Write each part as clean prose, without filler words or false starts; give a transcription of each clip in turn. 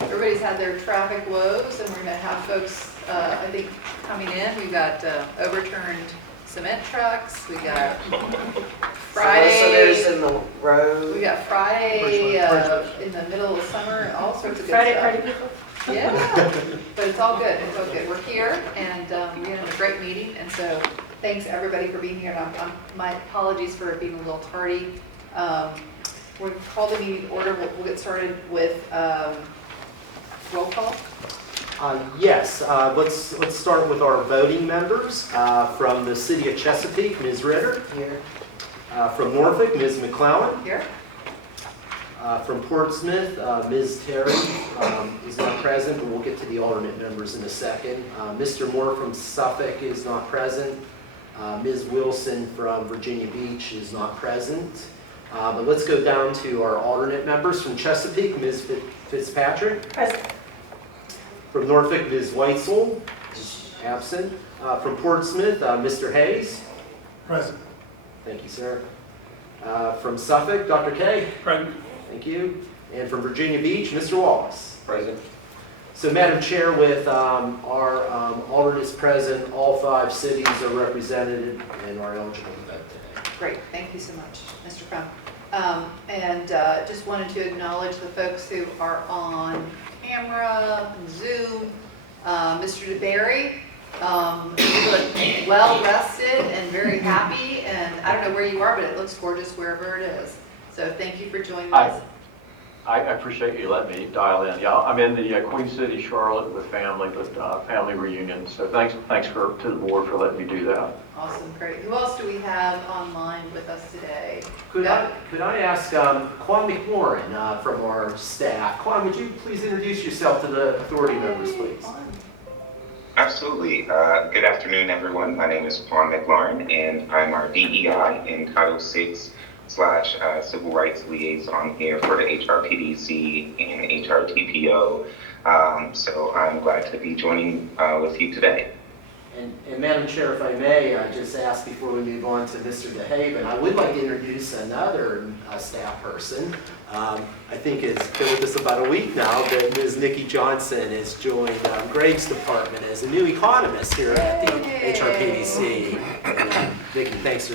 Everybody's had their traffic woes, and we're gonna have folks, I think, coming in. We've got overturned cement trucks, we got Friday. Solicitors in the road. We got Friday in the middle of summer, all sorts of good Friday stuff. party people. Yeah, but it's all good, it's all good. We're here, and we're having a great meeting, and so thanks everybody for being here. And my apologies for being a little tardy. We'll call the meeting order. We'll get started with roll call. Yes, let's start with our voting members. From the City of Chesapeake, Ms. Ritter. Here. From Norfolk, Ms. McClellan. Here. From Portsmouth, Ms. Terry is not present, but we'll get to the alternate members in a second. Mr. Moore from Suffolk is not present. Ms. Wilson from Virginia Beach is not present. But let's go down to our alternate members. From Chesapeake, Ms. Fitzpatrick. Present. From Norfolk, Ms. Weitzel, absent. From Portsmouth, Mr. Hayes. Present. Thank you, sir. From Suffolk, Dr. Kay. Present. Thank you. And from Virginia Beach, Mr. Wallace. Present. So, Madam Chair, with our alternates present, all 5 cities are represented and are eligible to vote today. Great, thank you so much, Mr. Crum. And just wanted to acknowledge the folks who are on camera, Zoom. Mr. DeBerry, you look well rested and very happy, and I don't know where you are, but it looks gorgeous wherever it is. So thank you for joining us. I appreciate you letting me dial in. Yeah, I'm in the Queen City, Charlotte with family, but family reunion. So thanks to the board for letting me do that. Awesome, great. Who else do we have online with us today? Could I ask Quan McLaurin from our staff? Quan, would you please introduce yourself to the authority members, please? Absolutely. Good afternoon, everyone. My name is Paul McLaurin, and I'm our DEI in Title VI / Civil Rights Liaison here for the HRPDC and HRTPO. So I'm glad to be joining with you today. And Madam Chair, if I may, I just ask before we move on to Mr. DeHaven, I would like to introduce another staff person. I think it's been with us about a week now, but Ms. Nikki Johnson has joined Greg's department as a new economist here at the HRPDC. And, Nikki, thanks for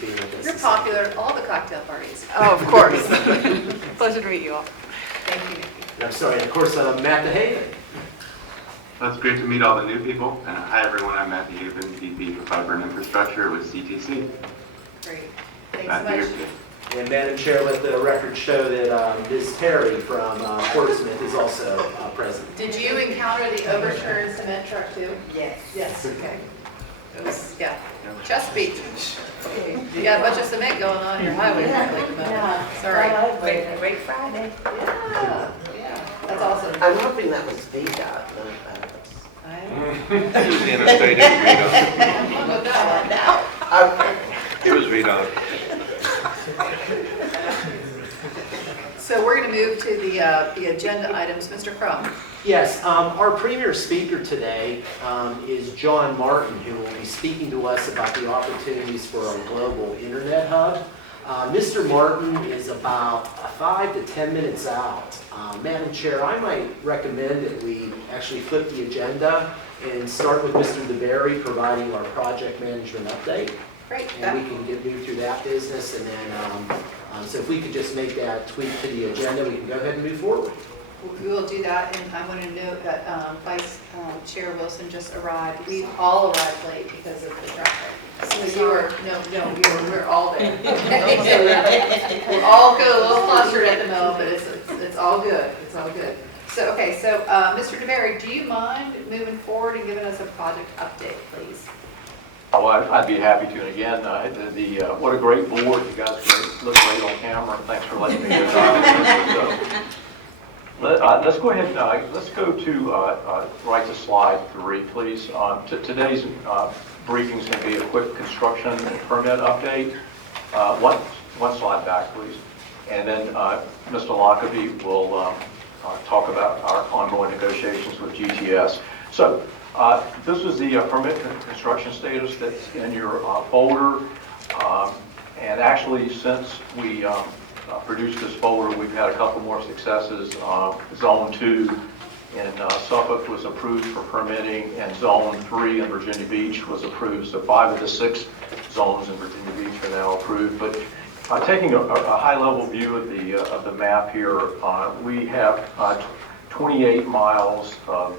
being with us. You're popular at all the cocktail parties. Oh, of course. Pleasure to meet you all. Thank you, Nikki. And I'm sorry, of course, Matt DeHaven. It's great to meet all the new people. Hi everyone, I'm Matthew Haven, VP for Fiber and Infrastructure with CTC. Great. Thanks so much. And Madam Chair, let the record show that Ms. Terry from Portsmouth is also present. Did you encounter the overturned cement truck too? Yes. Yes, okay. It was, yeah, Chesapeake. You got a bunch of cement going on your highway. Sorry. Great Friday. Yeah, yeah, that's awesome. I'm hoping that was VDOT, not It was the interstate, it was VDOT. I'm with that one. Okay. It was VDOT. So we're going to move to the agenda items. Mr. Crum. Yes, our premier speaker today is John Martin, who will be speaking to us about the opportunities for a global internet hub. Mr. Martin is about 5 to 10 minutes out. Madam Chair, I might recommend that we actually flip the agenda and start with Mr. DeBerry providing our project management update. Great. And we can move through that business, and then, so if we could just make that tweak to the agenda, we can go ahead and move forward. We will do that, and I want to note that Vice Chair Wilson just arrived. We all arrived late because of the traffic. So you were, we're all there. We're all good, a little flustered at the moment, but it's all good, it's all good. So, okay, so Mr. DeBerry, do you mind moving forward and giving us a project update, please? Oh, I'd be happy to. And again, what a great board. You guys look great on camera. Thanks for letting me get on. Let's go ahead. Let's go to right to slide 3, please. Today's briefing is going to be a quick construction and permit update. One slide back, please. And then Mr. Lockerbie will talk about our ongoing negotiations with GTS. So this is the permit construction status that's in your folder. And actually, since we produced this folder. We've had a couple more successes. Zone 2 in Suffolk was approved for permitting, and Zone 3 in Virginia Beach was approved. So 5 of the 6 zones in Virginia Beach are now approved. But taking a high-level view of the map here, we have 28 miles of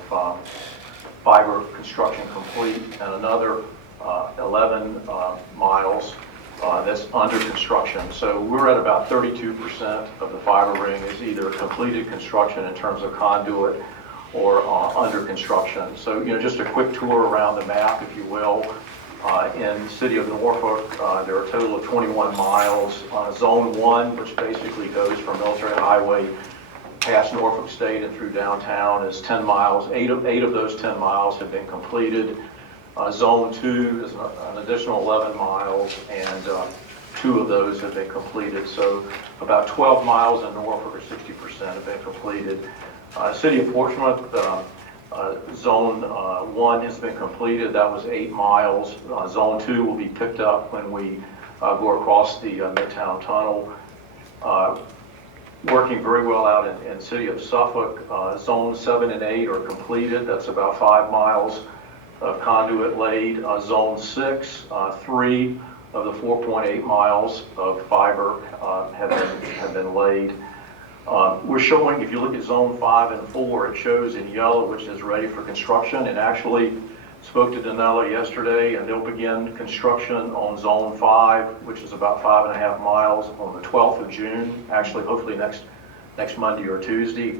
fiber construction complete, and another 11 miles that's under construction. So we're at about 32% of the fiber ring is either completed construction in terms of conduit or under construction. So, just a quick tour around the map, if you will. In the city of Norfolk, there are a total of 21 miles. Zone 1, which basically goes from Military Highway past Norfolk State and through downtown, is 10 miles. Eight of those 10 miles have been completed. Zone 2 is an additional 11 miles, and 2 of those have been completed. So about 12 miles in Norfolk, or 60%, have been completed. City of Portsmouth, Zone 1 has been completed. That was 8 miles. Zone 2 will be picked up when we go across the Midtown Tunnel. Working very well out in City of Suffolk. Zones 7 and 8 are completed. That's about 5 miles of conduit laid. Zone 6, 3 of the 4.8 miles of fiber have been laid. We're showing, if you look at Zone 5 and 4, it shows in yellow, which is ready for construction, and actually spoke to Danella yesterday, and they'll begin construction on Zone 5, which is about 5.5 miles, on the 12th of June, actually hopefully next Monday or Tuesday.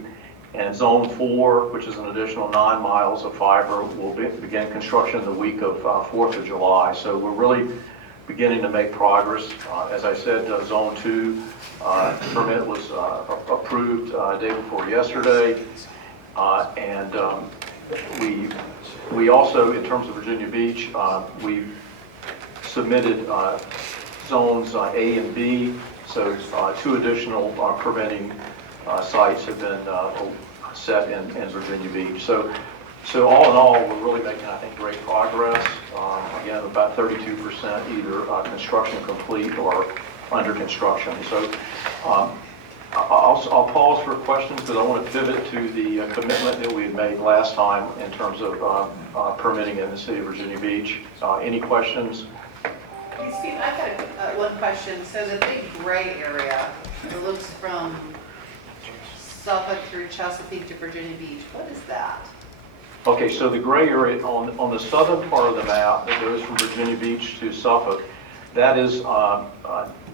And Zone 4, which is an additional 9 miles of fiber, will begin construction the week of 4th of July. So we're really beginning to make progress. As I said, Zone 2 permit was approved day before yesterday. And we also, in terms of Virginia Beach, we've submitted zones A and B. So 2 additional permitting sites have been set in Virginia Beach. So all in all, we're really making, I think, great progress. Again, about 32% either construction complete or under construction. So I'll pause for questions, because I want to pivot to the commitment that we had made last time in terms of permitting in the city of Virginia Beach. Any questions? Steve, I've got one question. So the big gray area, it looks from Suffolk through Chesapeake to Virginia Beach. What is that? Okay, so the gray area on the southern part of the map that goes from Virginia Beach to Suffolk, that is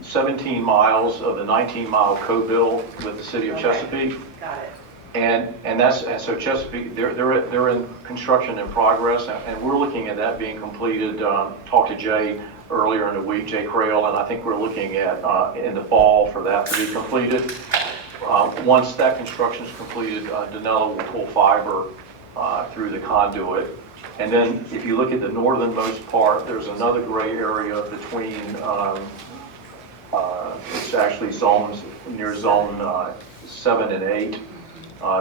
17 miles of the 19-mile co-bill with the city of Chesapeake. Got it. And so Chesapeake, they're in construction in progress, and we're looking at that being completed. Talked to Jay earlier in the week, Jay Crail, and I think we're looking at in the fall for that to be completed. Once that construction is completed, Danella will pull fiber through the conduit. And then if you look at the northernmost part, there's another gray area between, it's actually zones near zone 7 and 8.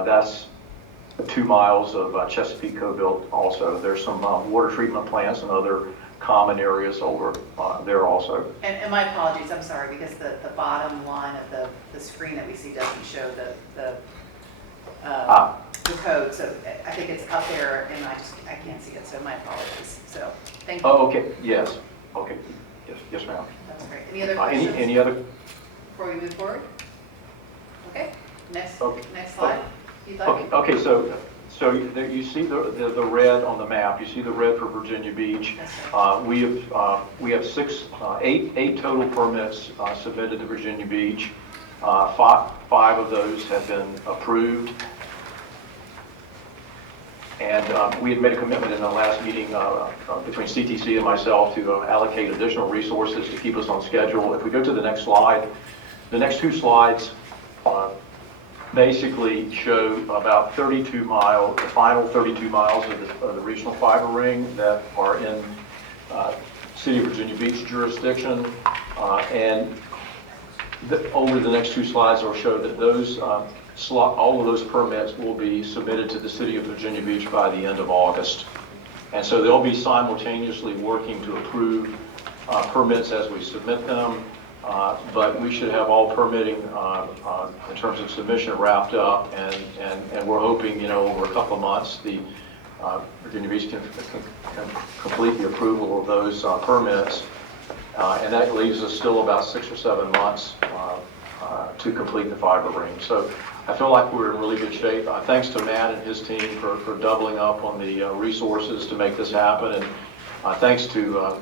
That's 2 miles of Chesapeake co-built also. There's some water treatment plants and other common areas over there also. And my apologies, I'm sorry, because the bottom line of the screen that we see doesn't show the code. So I think it's up there, and I can't see it. So my apologies. So thank you. Oh, okay. Yes. Okay. Yes, ma'am. That's great. Any other questions? Any other? Before we move forward. Okay. Next Okay. slide. You'd like? Okay. So you see the red on the map. You see the red for Virginia Beach. We have 8 total permits submitted to Virginia Beach. 5 of those have been approved. And we had made a commitment in the last meeting between CTC and myself to allocate additional resources to keep us on schedule. If we go to the next slide, the next 2 slides basically show about the final 32 miles of the regional fiber ring that are in City of Virginia Beach jurisdiction. And over the next 2 slides, I'll show that those all of those permits will be submitted to the City of Virginia Beach by the end of August. And so they'll be simultaneously working to approve permits as we submit them. But we should have all permitting in terms of submission wrapped up, and we're hoping, you know, over a couple of months, the Virginia Beach can complete the approval of those permits, and that leaves us still about 6 or 7 months to complete the fiber ring. So I feel like we're in really good shape. Thanks to Matt and his team for doubling up on the resources to make this happen, and thanks to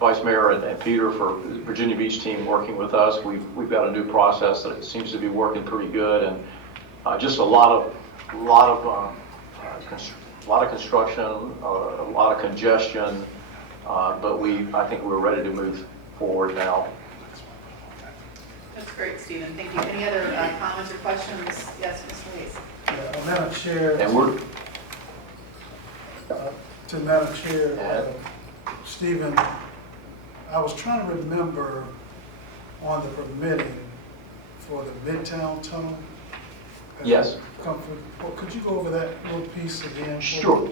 Vice Mayor and Peter for the Virginia Beach team working with us. We've got a new process that seems to be working pretty good, and just a lot of construction, a lot of congestion, but I think we're ready to move forward now. That's great, Stephen. Thank you. Any other comments or questions? Yes, Mr. Hayes. Madam Chair. And we're To Madam Chair, Stephen, I was trying to remember on the permitting for the Midtown Tunnel. Yes. Could you go over that little piece again? Sure.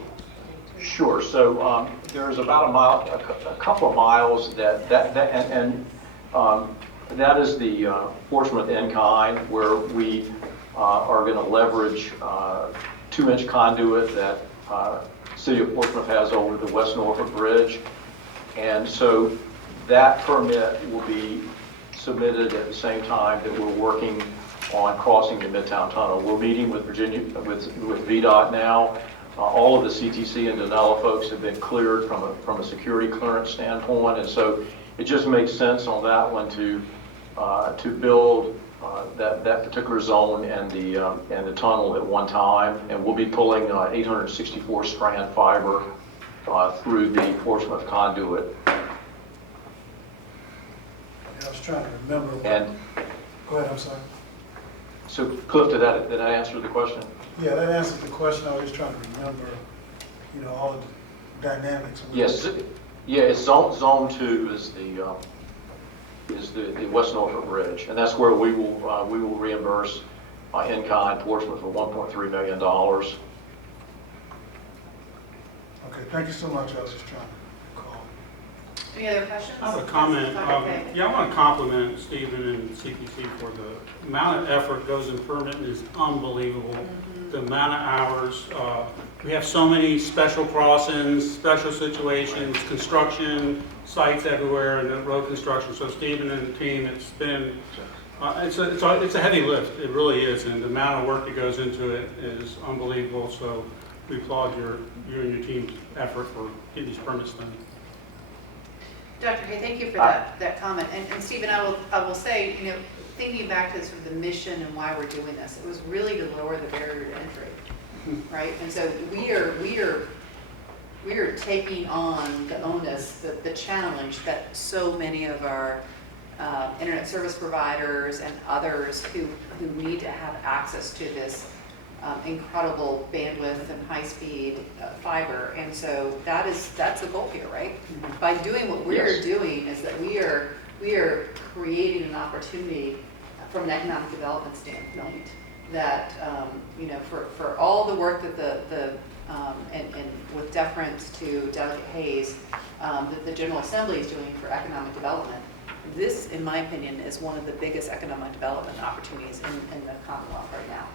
Sure. So there's about a couple of miles that is the Portsmouth in-kind, where we are going to leverage 2-inch conduit that City of Portsmouth has over the West Norfolk Bridge. And so that permit will be submitted at the same time that we're working on crossing the Midtown Tunnel. We're meeting with with VDOT now. All of the CTC and Denella folks have been cleared from a security clearance standpoint, and so it just makes sense on that one to build that particular zone and the tunnel at one time, and we'll be pulling 864 strand fiber through the Portsmouth conduit. I was trying to remember. And Go ahead, I'm sorry. so, Cliff, did that answer the question? Yeah, that answers the question. I was just trying to remember, you know, all the dynamics. Yes. Yeah, it's zone 2 is the West Norfolk Bridge, and that's where we will reimburse in-kind Portsmouth for $1.3 million. Okay, thank you so much. I was just trying to call. Any other questions? I have a comment. Yes, Dr. Pay. Yeah, I want to compliment Stephen and CPC for the amount of effort goes in permitting is unbelievable. The amount of hours. We have so many special crossings, special situations, construction sites everywhere, and then road construction. So Stephen and the team, it's been, it's a heavy lift. It really is, and the amount of work that goes into it is unbelievable. So we applaud you and your team's effort for getting these permits done. Dr. Hay, thank you for that comment. And Stephen, I will say, you know, thinking back to sort of the mission and why we're doing this, it was really to lower the barrier to entry, right? And so we are taking on the onus, the challenge that so many of our internet service providers and others who need to have access to this incredible bandwidth and high-speed fiber. And so that's the goal here, right? By doing what we're doing is that we are creating an opportunity from an economic development standpoint that, you know, for all the work that and with deference to Delegate Hayes, that the General Assembly is doing for economic development, this, in my opinion, is one of the biggest economic development opportunities in the Commonwealth right now.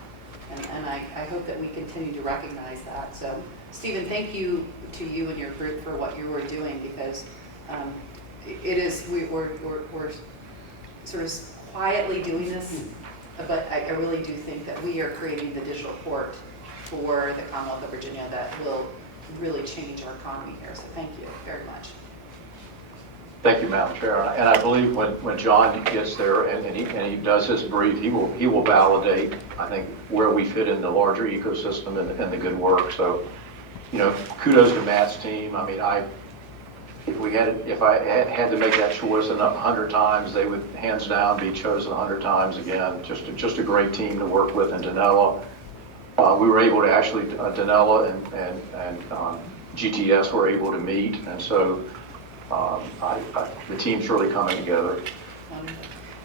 And I hope that we continue to recognize that. So, Stephen, thank you to you and your group for what you are doing, because we're sort of quietly doing this, but I really do think that we are creating the digital port for the Commonwealth of Virginia that will really change our economy here. So thank you very much. Thank you, Madam Chair. And I believe when John gets there and he does his brief, he will validate, I think, where we fit in the larger ecosystem and the good work. So, you know, kudos to Matt's team. I mean, if I had to make that choice 100 times, they would hands down be chosen 100 times again. Just a great team to work with in Denella. We were able to actually Denella and GTS were able to meet, and so the team's really coming together.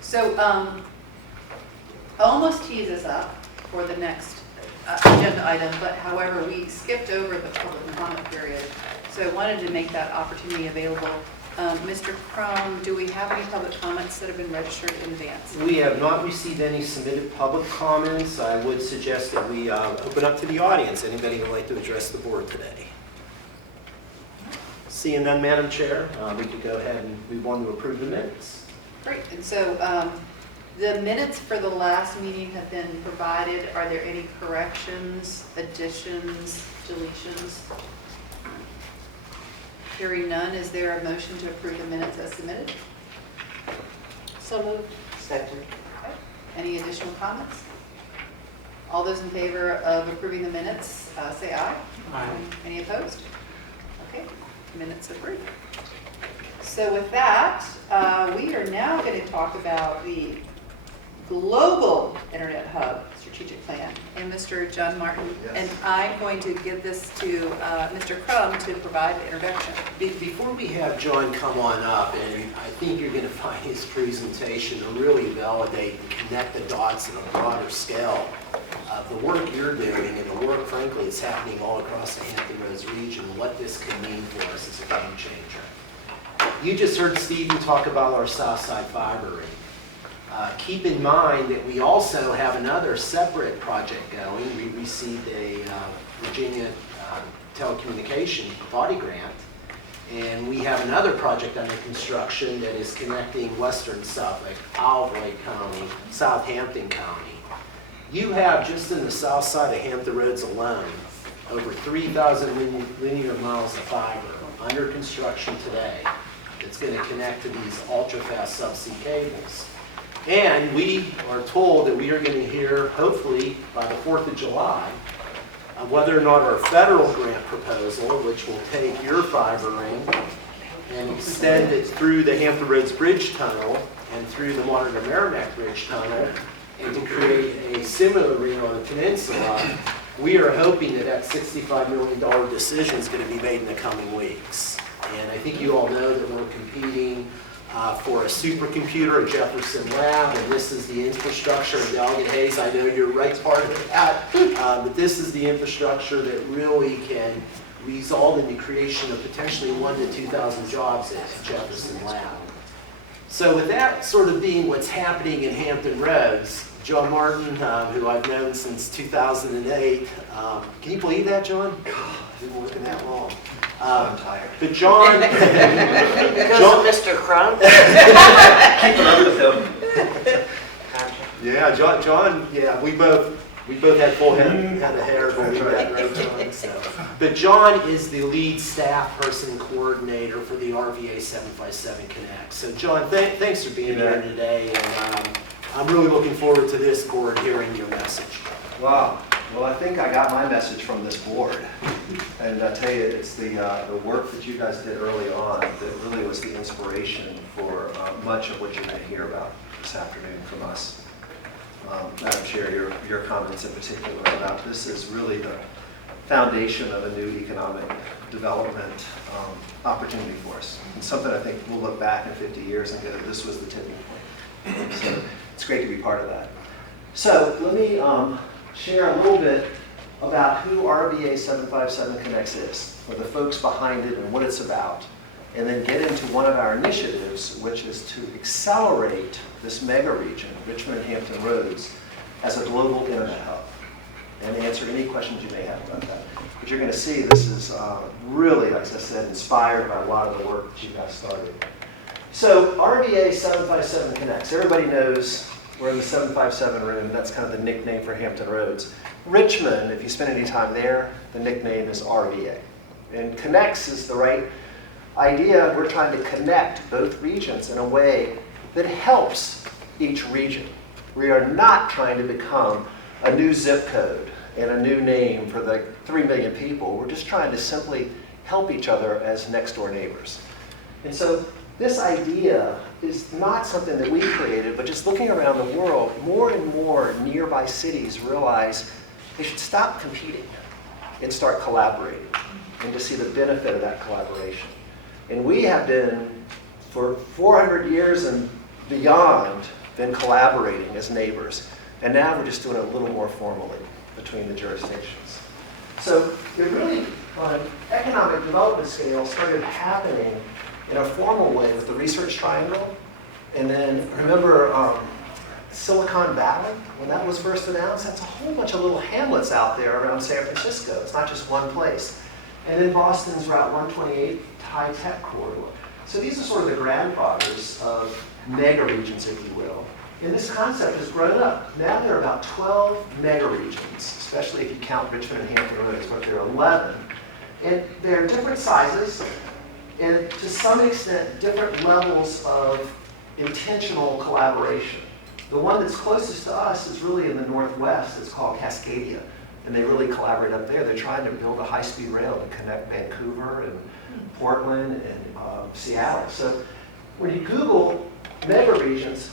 So almost tease us up for the next agenda item, but however, we skipped over the public comment period. So I wanted to make that opportunity available. Mr. Crum, do we have any public comments that have been registered in advance? We have not received any submitted public comments. I would suggest that we open up to the audience. Anybody who would like to address the board today? Seeing none, Madam Chair, we could go ahead and move on to approve the minutes. Great, and so the minutes for the last meeting have been provided. Are there any corrections, additions, deletions? Hearing none, is there a motion to approve the minutes as submitted? So moved. Second. Okay. Any additional comments? All those in favor of approving the minutes, say aye. Aye. Any opposed? Okay, minutes approved. So with that, we are now going to talk about the Global Internet Hub Strategic Plan. And Mr. John Martin, and I'm going to give this to Mr. Crum to provide the introduction. Before we have John come on up, and I think you're going to find his presentation to really validate and connect the dots on a broader scale of the work you're doing and the work, frankly, that's happening all across the Hampton Roads region, what this can mean for us as a game changer. You just heard Stephen talk about our Southside fiber ring. Keep in mind that we also have another separate project going. We received a Virginia telecommunication body grant, and we have another project under construction that is connecting western Suffolk, Alvord County, Southampton County. You have, just in the south side of Hampton Roads alone, over 3,000 linear miles of fiber under construction today that's going to connect to these ultra-fast subsea cables. And we are told that we are going to hear, hopefully by the 4th of July, whether or not our federal grant proposal, which will take your fiber ring and extend it through the Hampton Roads Bridge Tunnel and through the Monitor Merrimack Bridge Tunnel, and to create a similar ring on the peninsula, we are hoping that that $65 million decision is going to be made in the coming weeks. And I think you all know that we're competing for a supercomputer at Jefferson Lab, and this is the infrastructure. And Delegate Hayes, I know you're right part of that, but this is the infrastructure that really can result in the creation of potentially 1,000 to 2,000 jobs at Jefferson Lab. So with that sort of being what's happening in Hampton Roads, John Martin, who I've known since 2008, can you believe that, John? God, I've been working that long. I'm tired. But John, Because of Mr. Crum? Keeping up with him. yeah, John, yeah, we both had full head of hair when we met, right, John? So. But John is the lead staff person and coordinator for the RVA 757 Connect. So John, thanks for being here today, and I'm really looking forward to this board hearing your message. Wow. Well, I think I got my message from this board. And I tell you, it's the work that you guys did early on that really was the inspiration for much of what you're going to hear about this afternoon from us. Madam Chair, your comments in particular about this is really the foundation of a new economic development opportunity for us. And something I think we'll look back in 50 years and go, this was the tipping point. So it's great to be part of that. So let me share a little bit about who RVA 757 Connects is, or the folks behind it and what it's about, and then get into one of our initiatives, which is to accelerate this mega region, Richmond and Hampton Roads, as a global internet hub, and answer any questions you may have about that. But you're going to see this is really, like I said, inspired by a lot of the work that you guys started. So RVA 757 Connects, everybody knows we're in the 757 room. That's kind of the nickname for Hampton Roads. Richmond, if you spend any time there, the nickname is RVA. And connects is the right idea. We're trying to connect both regions in a way that helps each region. We are not trying to become a new zip code and a new name for the 3 million people. We're just trying to simply help each other as next door neighbors. And so this idea is not something that we created, but just looking around the world, more and more nearby cities realize they should stop competing and start collaborating, and to see the benefit of that collaboration. And we have been, for 400 years and beyond, been collaborating as neighbors. And now we're just doing it a little more formally between the jurisdictions. So it really, on an economic development scale, started happening in a formal way with the Research Triangle. And then remember Silicon Valley, when that was first announced, that's a whole bunch of little hamlets out there around San Francisco. It's not just one place. And then Boston's Route 128 high-tech corridor. So these are sort of the grandfathers of mega regions, if you will. And this concept has grown up. Now there are about 12 mega regions, especially if you count Richmond and Hampton Roads, but there are 11. And they're different sizes, and to some extent, different levels of intentional collaboration. The one that's closest to us is really in the Northwest. It's called Cascadia, and they really collaborate up there. They're trying to build a high-speed rail to connect Vancouver and Portland and Seattle. So when you Google mega regions,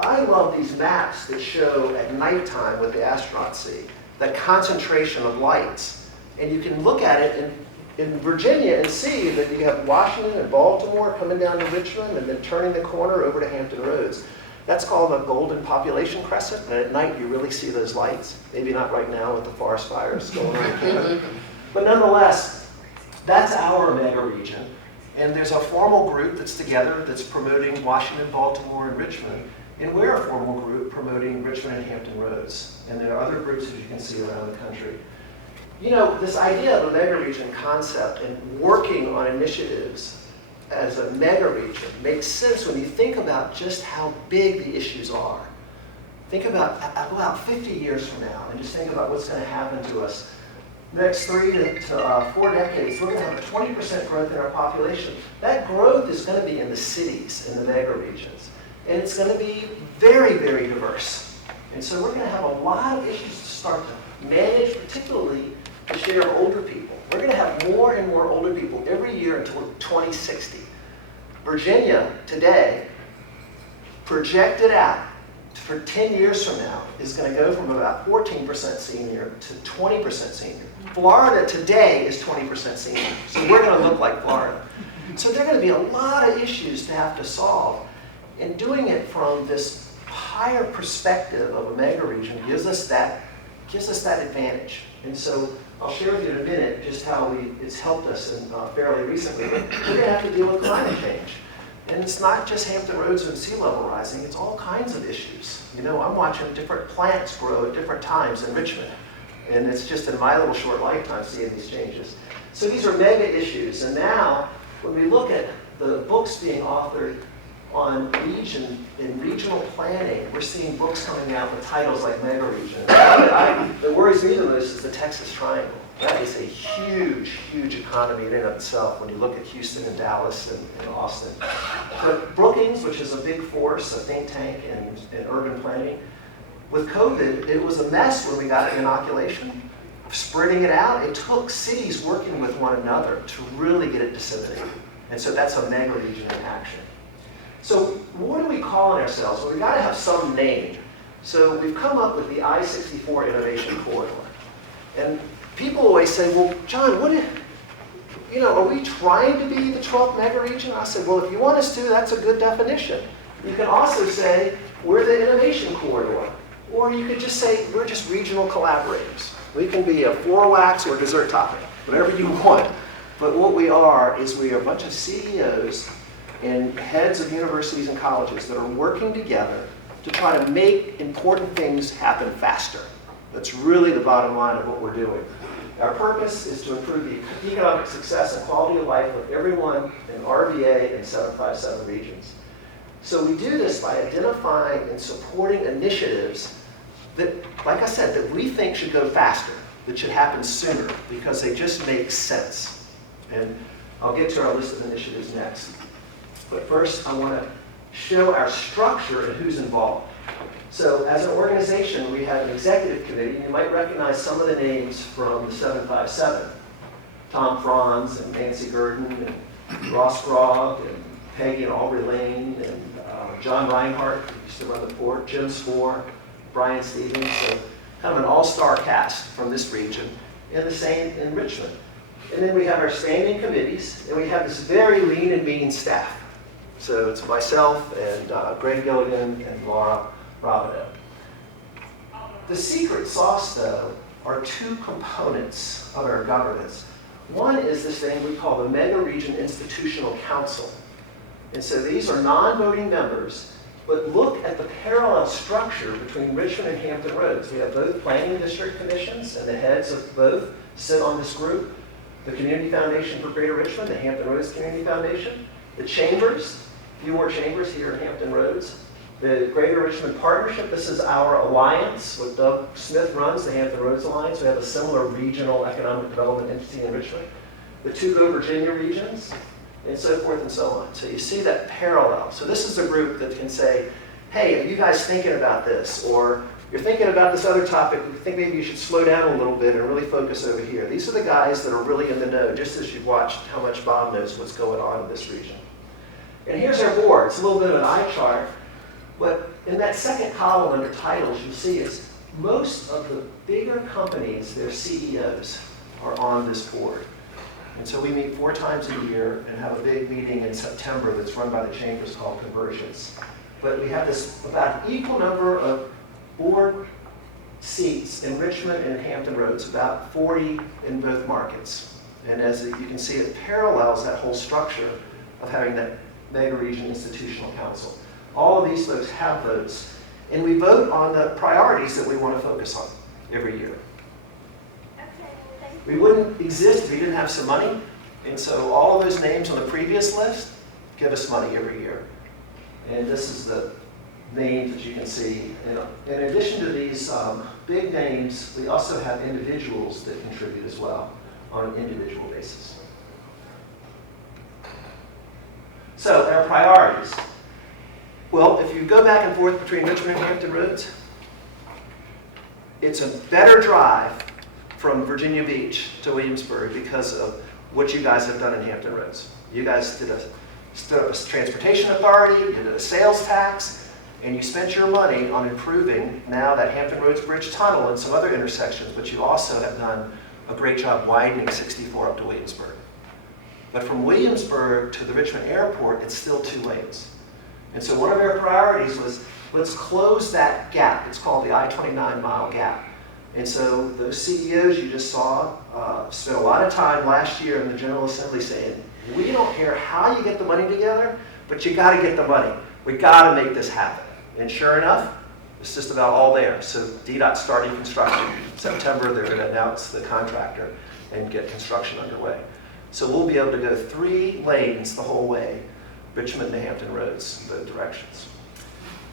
I love these maps that show at nighttime what the astronauts see, that concentration of lights. And you can look at it in Virginia and see that you have Washington and Baltimore coming down to Richmond and then turning the corner over to Hampton Roads. That's called a golden population crescent, and at night you really see those lights. Maybe not right now with the forest fires going on. But nonetheless, that's our mega region. And there's a formal group that's together that's promoting Washington, Baltimore, and Richmond. And we're a formal group promoting Richmond and Hampton Roads. And there are other groups that you can see around the country. You know, this idea of a mega region concept and working on initiatives as a mega region makes sense when you think about just how big the issues are. Think about 50 years from now and just think about what's going to happen to us. Next 3 to 4 decades, we're going to have a 20% growth in our population. That growth is going to be in the cities, in the mega regions. And it's going to be very, very diverse. And so we're going to have a lot of issues to start to manage, particularly the share of older people. We're going to have more and more older people every year until 2060. Virginia today, projected out for 10 years from now, is going to go from about 14% senior to 20% senior. Florida today is 20% senior, so we're going to look like Florida. So there are going to be a lot of issues to have to solve, and doing it from this higher perspective of a mega region gives us that advantage. And so I'll share with you in a minute just how it's helped us fairly recently. But we're going to have to deal with climate change. And it's not just Hampton Roads and sea level rising, it's all kinds of issues. You know, I'm watching different plants grow at different times in Richmond. And it's just in my little short lifetime seeing these changes. So these are mega issues. And now, when we look at the books being authored on region and regional planning, we're seeing books coming out with titles like Mega Region. That worries me the most is the Texas Triangle. That is a huge, huge economy in and of itself when you look at Houston and Dallas and Austin. But Brookings, which is a big force, a think tank in urban planning, with COVID, it was a mess when we got an inoculation. Spreading it out, it took cities working with one another to really get it disseminated. And so that's a mega region in action. So what are we calling ourselves? Well, we've got to have some name. So we've come up with the I-64 Innovation Corridor. And people always say, well, John, are we trying to be the 12th mega region? I said, well, if you want us to, that's a good definition. You can also say, we're the Innovation Corridor. Or you could just say, we're just regional collaborators. We can be a floor-wax or dessert topping, whatever you want. But what we are is we are a bunch of CEOs and heads of universities and colleges that are working together to try to make important things happen faster. That's really the bottom line of what we're doing. Our purpose is to improve the economic success and quality of life of everyone in RVA and 757 regions. So we do this by identifying and supporting initiatives that, like I said, that we think should go faster, that should happen sooner, because they just make sense. And I'll get to our list of initiatives next. But first, I want to show our structure and who's involved. So as an organization, we have an executive committee. You might recognize some of the names from the 757. Tom Franz and Nancy Gurdon and Ross Grogg and Peggy and Aubrey Lane and John Reinhardt, who used to run the port, Jim Spoor, Brian Stevens, so kind of an all-star cast from this region, and the same in Richmond. And then we have our standing committees, and we have this very lean and mean staff. So it's myself and Greg Gilligan and Laura Robideau. The secret sauce, though, are 2 components of our governance. One is this thing we call the Mega Region Institutional Council. And so these are non-voting members, but look at the parallel structure between Richmond and Hampton Roads. We have both planning district commissions, and the heads of both sit on this group. The Community Foundation for Greater Richmond, the Hampton Roads Community Foundation, the chambers, a few more chambers here in Hampton Roads, the Greater Richmond Partnership. This is our alliance, what Doug Smith runs, the Hampton Roads Alliance. We have a similar regional economic development entity in Richmond. The two Go Virginia regions, and so forth and so on. So you see that parallel. So this is a group that can say, hey, are you guys thinking about this? Or you're thinking about this other topic, you think maybe you should slow down a little bit and really focus over here. These are the guys that are really in the know, just as you've watched how much Bob knows what's going on in this region. And here's our board. It's a little bit of an eye chart, but in that second column under titles, you'll see is most of the bigger companies, their CEOs, are on this board. And so we meet 4 times a year and have a big meeting in September that's run by the chambers called Convergence. But we have this about equal number of board seats in Richmond and Hampton Roads, about 40 in both markets. And as you can see, it parallels that whole structure of having that mega region institutional council. All of these folks have votes, and we vote on the priorities that we want to focus on every year. We wouldn't exist if we didn't have some money, and so all of those names on the previous list give us money every year. And this is the names that you can see. In addition to these big names, we also have individuals that contribute as well on an individual basis. So our priorities. Well, if you go back and forth between Richmond and Hampton Roads, it's a better drive from Virginia Beach to Williamsburg because of what you guys have done in Hampton Roads. You guys stood up a transportation authority, you did a sales tax, and you spent your money on improving now that Hampton Roads Bridge Tunnel and some other intersections, but you also have done a great job widening 64 up to Williamsburg. But from Williamsburg to the Richmond Airport, it's still 2 lanes. And so one of our priorities was, let's close that gap. It's called the I-29 mile gap. And so those CEOs you just saw spent a lot of time last year in the General Assembly saying, we don't care how you get the money together, but you got to get the money. We got to make this happen. And sure enough, it's just about all there. So DDOT's starting construction. In September, they're going to announce the contractor and get construction underway. So we'll be able to go 3 lanes the whole way, Richmond to Hampton Roads, both directions.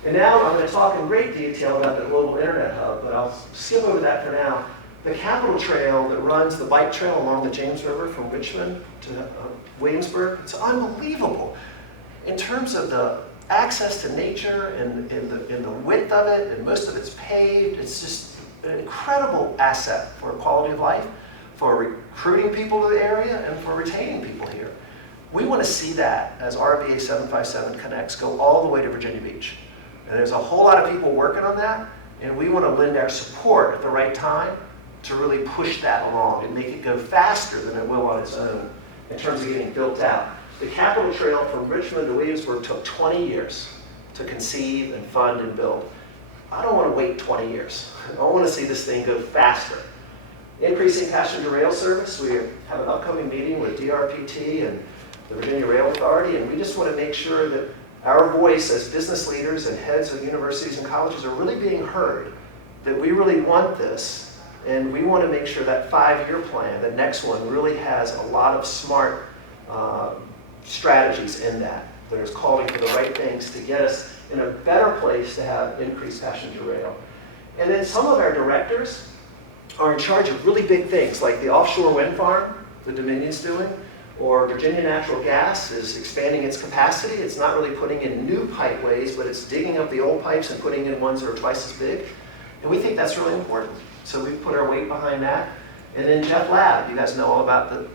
And now I'm going to talk in great detail about the Global Internet Hub, but I'll skip over that for now. The Capitol Trail that runs the bike trail along the James River from Richmond to Williamsburg, it's unbelievable. In terms of the access to nature and the width of it, and most of it's paved, it's just an incredible asset for quality of life, for recruiting people to the area, and for retaining people here. We want to see that as RVA 757 connects go all the way to Virginia Beach. And there's a whole lot of people working on that, and we want to lend our support at the right time to really push that along and make it go faster than it will on its own in terms of getting built out. The Capitol Trail from Richmond to Williamsburg took 20 years to conceive and fund and build. I don't want to wait 20 years. I want to see this thing go faster. Increasing passenger rail service. We have an upcoming meeting with DRPT and the Virginia Rail Authority, and we just want to make sure that our voice as business leaders and heads of universities and colleges are really being heard, that we really want this, and we want to make sure that 5-year plan, the next one, really has a lot of smart strategies in that is calling for the right things to get us in a better place to have increased passenger rail. And then some of our directors are in charge of really big things, like the offshore wind farm the Dominion's doing, or Virginia Natural Gas is expanding its capacity. It's not really putting in new pipeways, but it's digging up the old pipes and putting in ones that are twice as big. And we think that's really important. So we've put our weight behind that. And then Jeff Lab, you guys know all about the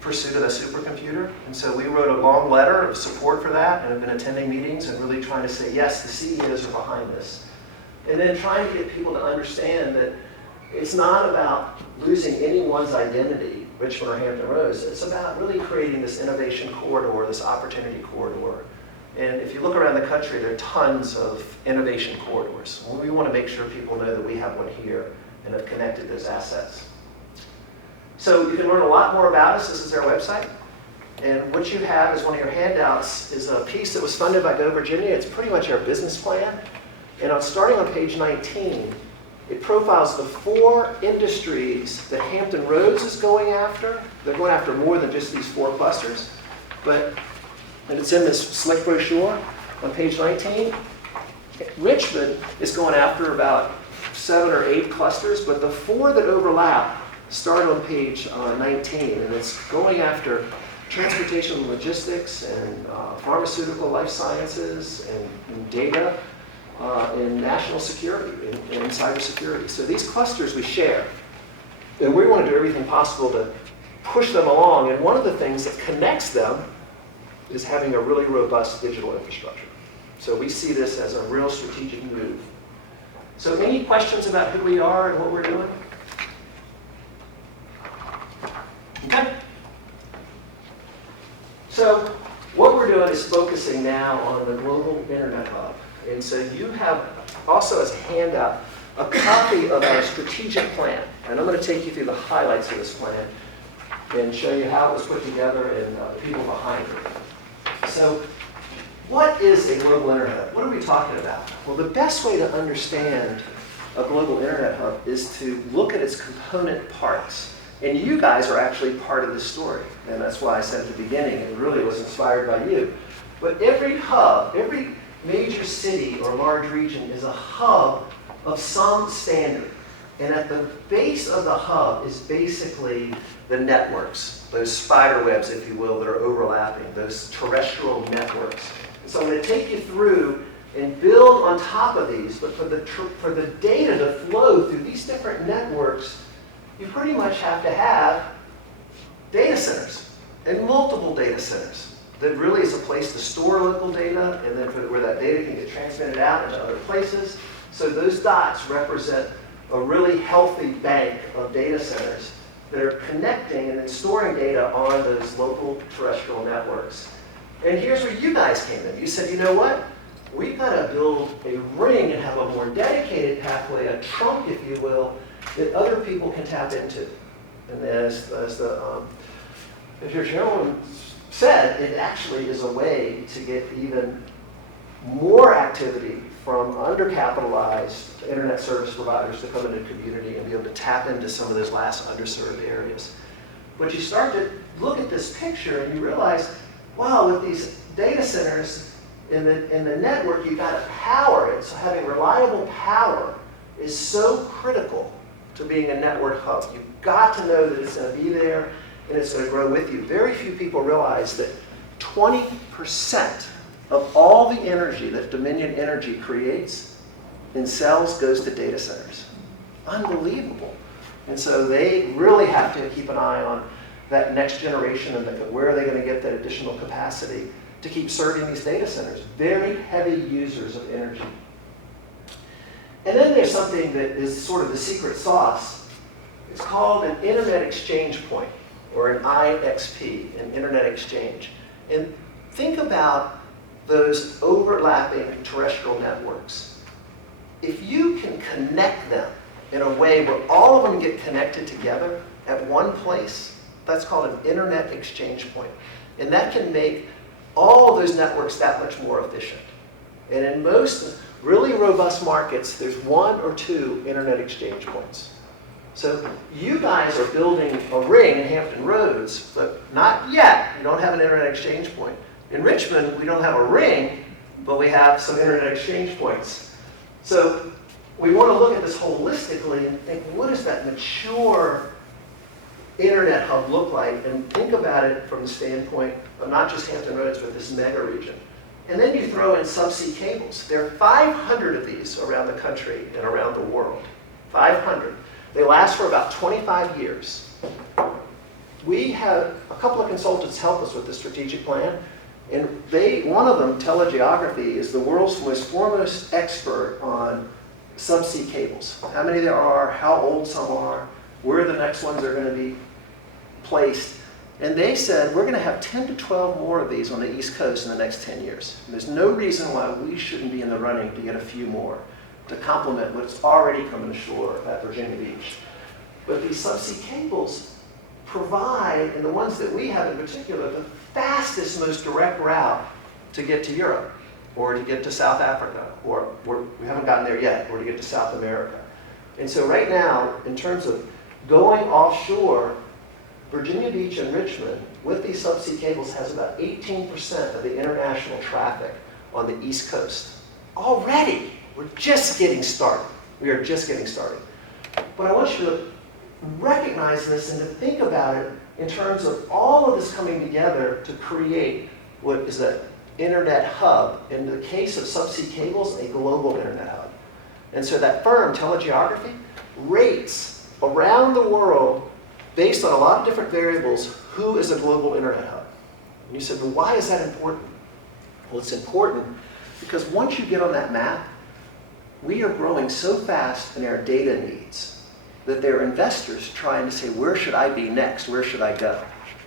pursuit of the supercomputer. And so we wrote a long letter of support for that and have been attending meetings and really trying to say, yes, the CEOs are behind this. And then trying to get people to understand that it's not about losing anyone's identity, Richmond or Hampton Roads. It's about really creating this innovation corridor, this opportunity corridor. And if you look around the country, there are tons of innovation corridors. We want to make sure people know that we have one here and have connected those assets. So you can learn a lot more about us. This is our website. And what you have is one of your handouts is a piece that was funded by Go Virginia. It's pretty much our business plan. And starting on page 19, it profiles the 4 industries that Hampton Roads is going after. They're going after more than just these 4 clusters. And it's in this slick brochure on page 19. Richmond is going after about 7 or 8 clusters, but the 4 that overlap start on page 19, and it's going after transportation and logistics and pharmaceutical life sciences and data and national security and cybersecurity. So these clusters we share, and we want to do everything possible to push them along, and one of the things that connects them is having a really robust digital infrastructure. So we see this as a real strategic move. So any questions about who we are and what we're doing? Okay. So what we're doing is focusing now on the Global Internet Hub. And so you have also as a handout a copy of our strategic plan. And I'm going to take you through the highlights of this plan and show you how it was put together and the people behind it. So what is a global internet hub? What are we talking about? Well, the best way to understand a global internet hub is to look at its component parts. And you guys are actually part of this story. And that's why I said at the beginning, it really was inspired by you. But every hub, every major city or large region is a hub of some standard. And at the base of the hub is basically the networks, those spider webs, if you will, that are overlapping, those terrestrial networks. And so I'm going to take you through and build on top of these, but for the data to flow through these different networks, you pretty much have to have data centers, and multiple data centers. That really is a place to store local data, and then where that data can get transmitted out into other places. So those dots represent a really healthy bank of data centers that are connecting and then storing data on those local terrestrial networks. And here's where you guys came in. You said, you know what? We've got to build a ring and have a more dedicated pathway, a trunk, if you will, that other people can tap into. And as your chairman said, it actually is a way to get even more activity from undercapitalized internet service providers to come into the community and be able to tap into some of those last underserved areas. But you start to look at this picture and you realize, wow, with these data centers in the network, you've got to power it. So having reliable power is so critical to being a network hub. You've got to know that it's going to be there and it's going to grow with you. Very few people realize that 20% of all the energy that Dominion Energy creates and sells goes to data centers. Unbelievable. And so they really have to keep an eye on that next generation and where are they going to get that additional capacity to keep serving these data centers. Very heavy users of energy. And then there's something that is sort of the secret sauce. It's called an Internet Exchange Point, or an IXP, an Internet Exchange. And think about those overlapping terrestrial networks. If you can connect them in a way where all of them get connected together at one place, that's called an Internet Exchange Point. And that can make all of those networks that much more efficient. And in most really robust markets, there's 1 or 2 Internet Exchange Points. So you guys are building a ring in Hampton Roads, but not yet. You don't have an Internet Exchange Point. In Richmond, we don't have a ring, but we have some Internet Exchange Points. So we want to look at this holistically and think, what does that mature Internet hub look like? And think about it from the standpoint of not just Hampton Roads, but this mega region. And then you throw in subsea cables. There are 500 of these around the country and around the world. 500. They last for about 25 years. We had a couple of consultants help us with the strategic plan. And one of them, Telegeography, is the world's most foremost expert on subsea cables. How many there are, how old some are, where the next ones are going to be placed. And they said, we're going to have 10 to 12 more of these on the East Coast in the next 10 years. And there's no reason why we shouldn't be in the running to get a few more to complement what's already coming ashore at Virginia Beach. But these subsea cables provide, and the ones that we have in particular, the fastest, most direct route to get to Europe, or to get to South Africa, or we haven't gotten there yet, or to get to South America. And so right now, in terms of going offshore, Virginia Beach and Richmond, with these subsea cables, has about 18% of the international traffic on the East Coast. Already, we're just getting started. We are just getting started. But I want you to recognize this and to think about it in terms of all of this coming together to create what is an internet hub. In the case of subsea cables, a global internet hub. And so that firm, Telegeography, rates around the world based on a lot of different variables who is a global internet hub. And you said, well, why is that important? Well, it's important because once you get on that map, we are growing so fast in our data needs that there are investors trying to say, where should I be next? Where should I go?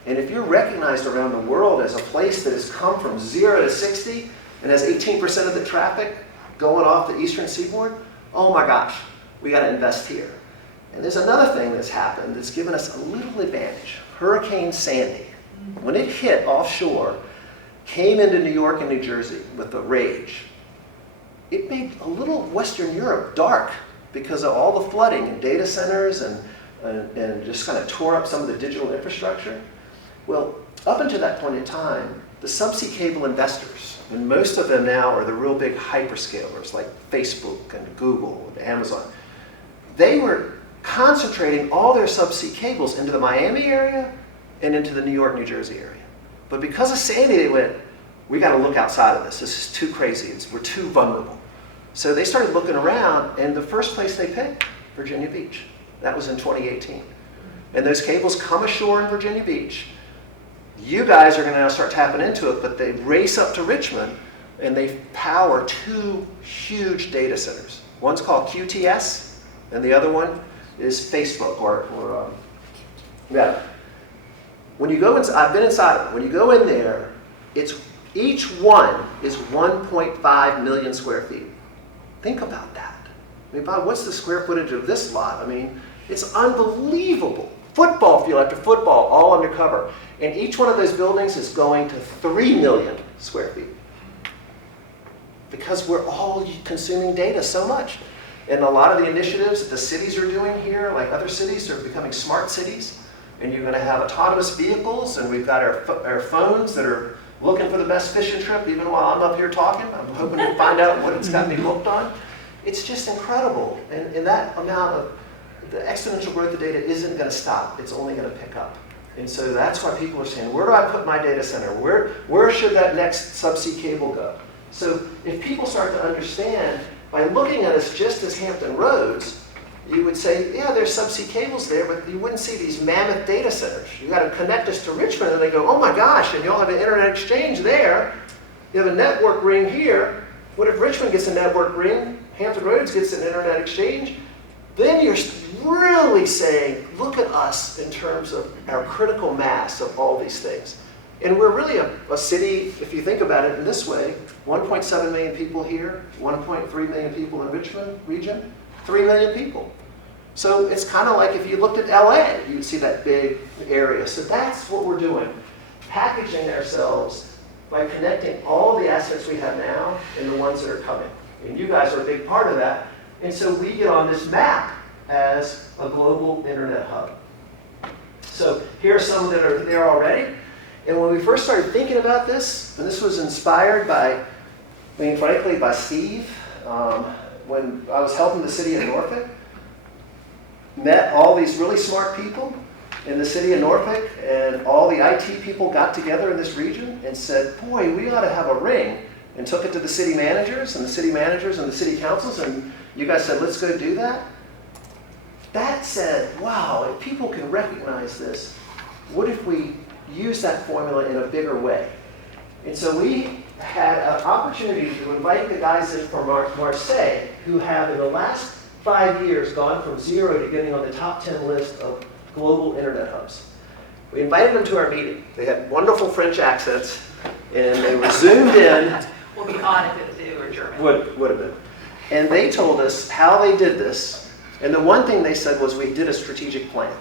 And if you're recognized around the world as a place that has come from 0 to 60 and has 18% of the traffic going off the eastern seaboard, oh my gosh, we got to invest here. And there's another thing that's happened that's given us a little advantage. Hurricane Sandy, when it hit offshore, came into New York and New Jersey with the rage. It made a little Western Europe dark because of all the flooding in data centers and just kind of tore up some of the digital infrastructure. Well, up until that point in time, the subsea cable investors, and most of them now are the real big hyperscalers like Facebook and Google and Amazon, they were concentrating all their subsea cables into the Miami area and into the New York, New Jersey area. But because of Sandy, they went, we got to look outside of this. This is too crazy. We're too vulnerable. So they started looking around, and the first place they picked, Virginia Beach. That was in 2018. And those cables come ashore in Virginia Beach. You guys are going to now start tapping into it, but they race up to Richmond, and they power 2 huge data centers. One's called QTS, and the other one is Facebook, yeah. When you go inside, I've been inside of it. When you go in there, each one is 1.5 million square feet. Think about that. I mean, Bob, what's the square footage of this lot? I mean, it's unbelievable. Football field after football, all undercover. And each one of those buildings is going to 3 million square feet. Because we're all consuming data so much. And a lot of the initiatives that the cities are doing here, like other cities, are becoming smart cities. And you're going to have autonomous vehicles, and we've got our phones that are looking for the best fishing trip, even while I'm up here talking. I'm hoping to find out what it's got me booked on. It's just incredible. And that amount of the exponential growth of data isn't going to stop. It's only going to pick up. And so that's why people are saying, where do I put my data center? Where should that next subsea cable go? So if people start to understand, by looking at us just as Hampton Roads, you would say, yeah, there's subsea cables there, but you wouldn't see these mammoth data centers. You got to connect us to Richmond, and they go, oh my gosh, and you all have an internet exchange there. You have a network ring here. What if Richmond gets a network ring? Hampton Roads gets an internet exchange? Then you're really saying, look at us in terms of our critical mass of all these things. And we're really a city, if you think about it in this way, 1.7 million people here, 1.3 million people in Richmond region, 3 million people. So it's kind of like if you looked at LA, you'd see that big area. So that's what we're doing, packaging ourselves by connecting all the assets we have now and the ones that are coming. And you guys are a big part of that. And so we get on this map as a global internet hub. So here are some that are there already. And when we first started thinking about this, and this was inspired by, frankly, by Steve, when I was helping the city of Norfolk, met all these really smart people in the city of Norfolk, and all the IT people got together in this region and said, boy, we ought to have a ring, and took it to the city managers and the city councils, and you guys said, let's go do that. That said, wow, if people can recognize this, what if we use that formula in a bigger way? And so we had an opportunity to invite the guys in from Marseille, who have in the last 5 years gone from 0 to getting on the top 10 list of global internet hubs. We invited them to our meeting. They had wonderful French accents, and they were zoomed in. We'll be on if they were German. Would have been. And they told us how they did this. And the one thing they said was, we did a strategic plan.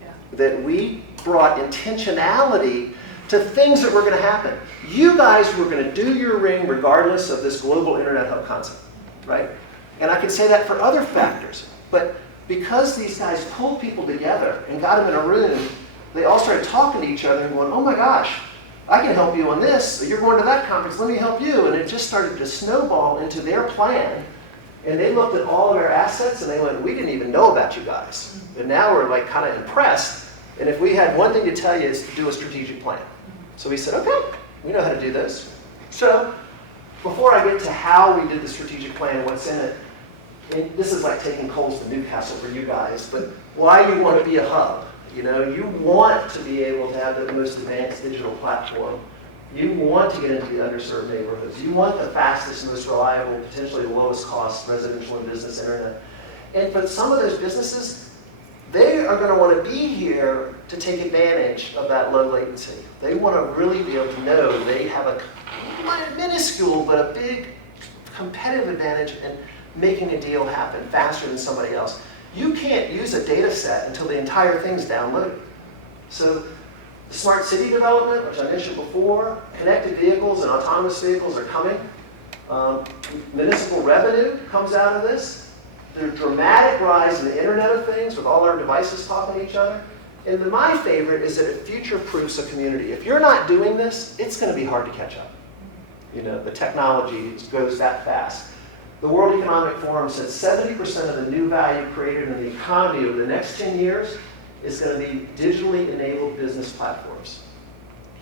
Yeah. that we brought intentionality to things that were going to happen. You guys were going to do your ring regardless of this global internet hub concept, right? And I can say that for other factors. But because these guys pulled people together and got them in a room, they all started talking to each other and going, oh my gosh, I can help you on this. You're going to that conference, let me help you. And it just started to snowball into their plan. And they looked at all of our assets and they went, we didn't even know about you guys. And now we're like kind of impressed. And if we had one thing to tell you is to do a strategic plan. So we said, okay, we know how to do this. So before I get to how we did the strategic plan and what's in it, and this is like taking coals to Newcastle for you guys, but why you want to be a hub. You know, you want to be able to have the most advanced digital platform. You want to get into the underserved neighborhoods. You want the fastest, most reliable, potentially the lowest cost residential and business internet. And for some of those businesses, they are going to want to be here to take advantage of that low latency. They want to really be able to know they have a minuscule but a big competitive advantage in making a deal happen faster than somebody else. You can't use a data set until the entire thing's downloaded. So the smart city development, which I mentioned before, connected vehicles and autonomous vehicles are coming. Municipal revenue comes out of this. The dramatic rise in the Internet of Things with all our devices talking to each other. And my favorite is that it future-proofs a community. If you're not doing this, it's going to be hard to catch up. You know, the technology goes that fast. The World Economic Forum said 70% of the new value created in the economy over the next 10 years is going to be digitally enabled business platforms.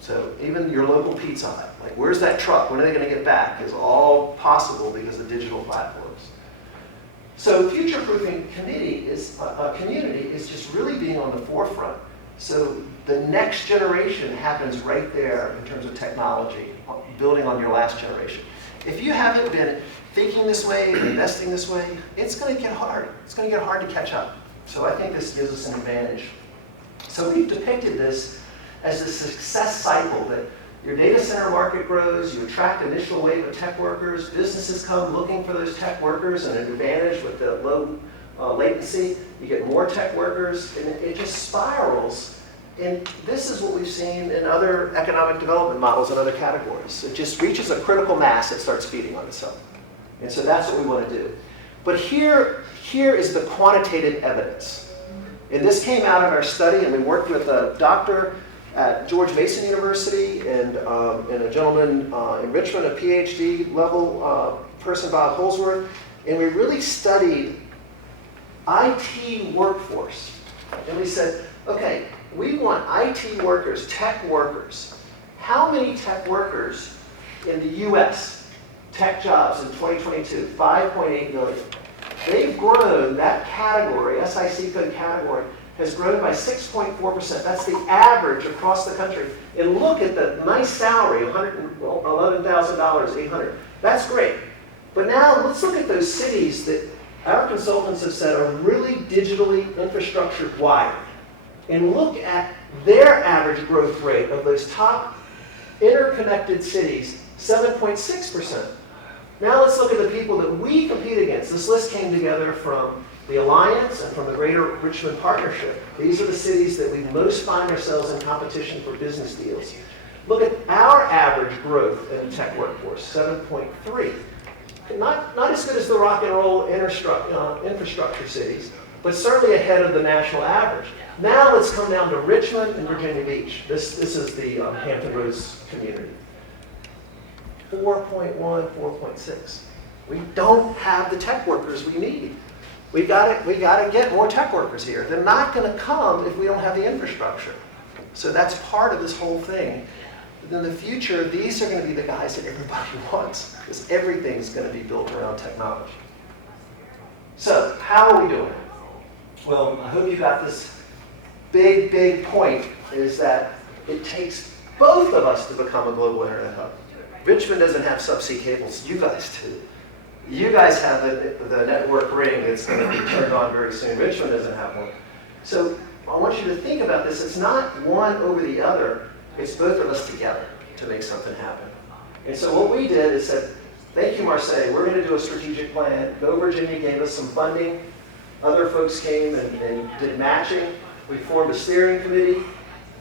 So even your local Pizza Hut, like where's that truck? When are they going to get back? Is all possible because of digital platforms. So future-proofing community is just really being on the forefront. So the next generation happens right there in terms of technology, building on your last generation. If you haven't been thinking this way, investing this way, it's going to get hard. It's going to get hard to catch up. So I think this gives us an advantage. So we've depicted this as a success cycle that your data center market grows, you attract an initial wave of tech workers, businesses come looking for those tech workers and an advantage with the low latency. You get more tech workers, and it just spirals. And this is what we've seen in other economic development models in other categories. It just reaches a critical mass, it starts feeding on itself. And so that's what we want to do. But here is the quantitative evidence. And this came out of our study, and we worked with a doctor at George Mason University and a gentleman in Richmond, a PhD level person, Bob Holsworth. And we really studied IT workforce. And we said, okay, we want IT workers, tech workers. How many tech workers in the US, tech jobs in 2022? 5.8 million. They've grown, that category, SIC code category, has grown by 6.4%. That's the average across the country. And look at the nice salary, $111,000, $800. That's great. But now let's look at those cities that our consultants have said are really digitally infrastructure wired. And look at their average growth rate of those top interconnected cities, 7.6%. Now let's look at the people that we compete against. This list came together from the Alliance and from the Greater Richmond Partnership. These are the cities that we most find ourselves in competition for business deals. Look at our average growth in the tech workforce, 7.3. Not as good as the rock and roll infrastructure cities, but certainly ahead of the national average. Now let's come down to Richmond and Virginia Beach. This is the Hampton Roads community. 4.1, 4.6. We don't have the tech workers we need. We gotta get more tech workers here. They're not going to come if we don't have the infrastructure. So that's part of this whole thing. In the future, these are going to be the guys that everybody wants, because everything's going to be built around technology. So how are we doing? Well, I hope you got this big point, is that it takes both of us to become a global internet hub. Richmond doesn't have subsea cables, you guys do. You guys have the network ring that's going to be turned on very soon. Richmond doesn't have one. So I want you to think about this. It's not one over the other. It's both of us together to make something happen. And so what we did is said, thank you, Marseille. We're going to do a strategic plan. Go Virginia gave us some funding. Other folks came and did matching. We formed a steering committee.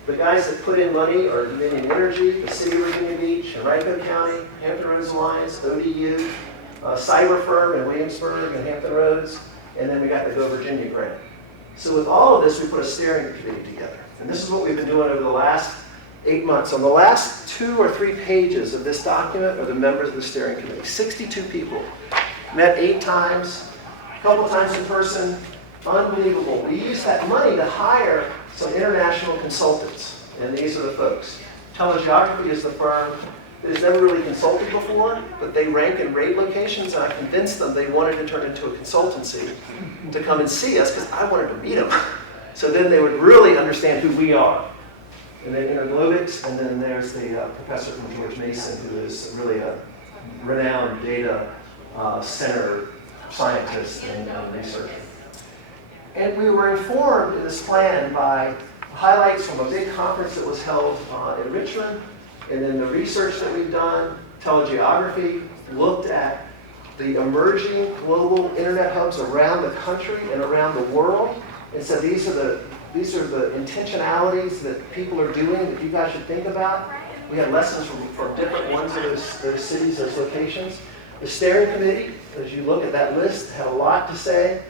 The guys that put in money are Dominion Energy, the City of Virginia Beach, Henrico County, Hampton Roads Alliance, ODU, Cyber Firm in Williamsburg and Hampton Roads, and then we got the Go Virginia grant. So with all of this, we put a steering committee together. And this is what we've been doing over the last 8 months. On the last 2 or 3 pages of this document are the members of the steering committee. 62 people. Met 8 times, a couple times in person. Unbelievable. We used that money to hire some international consultants, and these are the folks. Telegeography is the firm that has never really consulted before, but they rank and rate locations, and I convinced them they wanted to turn into a consultancy to come and see us because I wanted to meet them. So then they would really understand who we are. And then Interglobics, and then there's the professor from George Mason, who is really a renowned data center scientist and researcher. And we were informed in this plan by highlights from a big conference that was held in Richmond, and then the research that we've done. Telegeography looked at the emerging global internet hubs around the country and around the world, and said these are the intentionalities that people are doing that you guys should think about. We had lessons from different ones of those cities, those locations. The steering committee, as you look at that list, had a lot to say.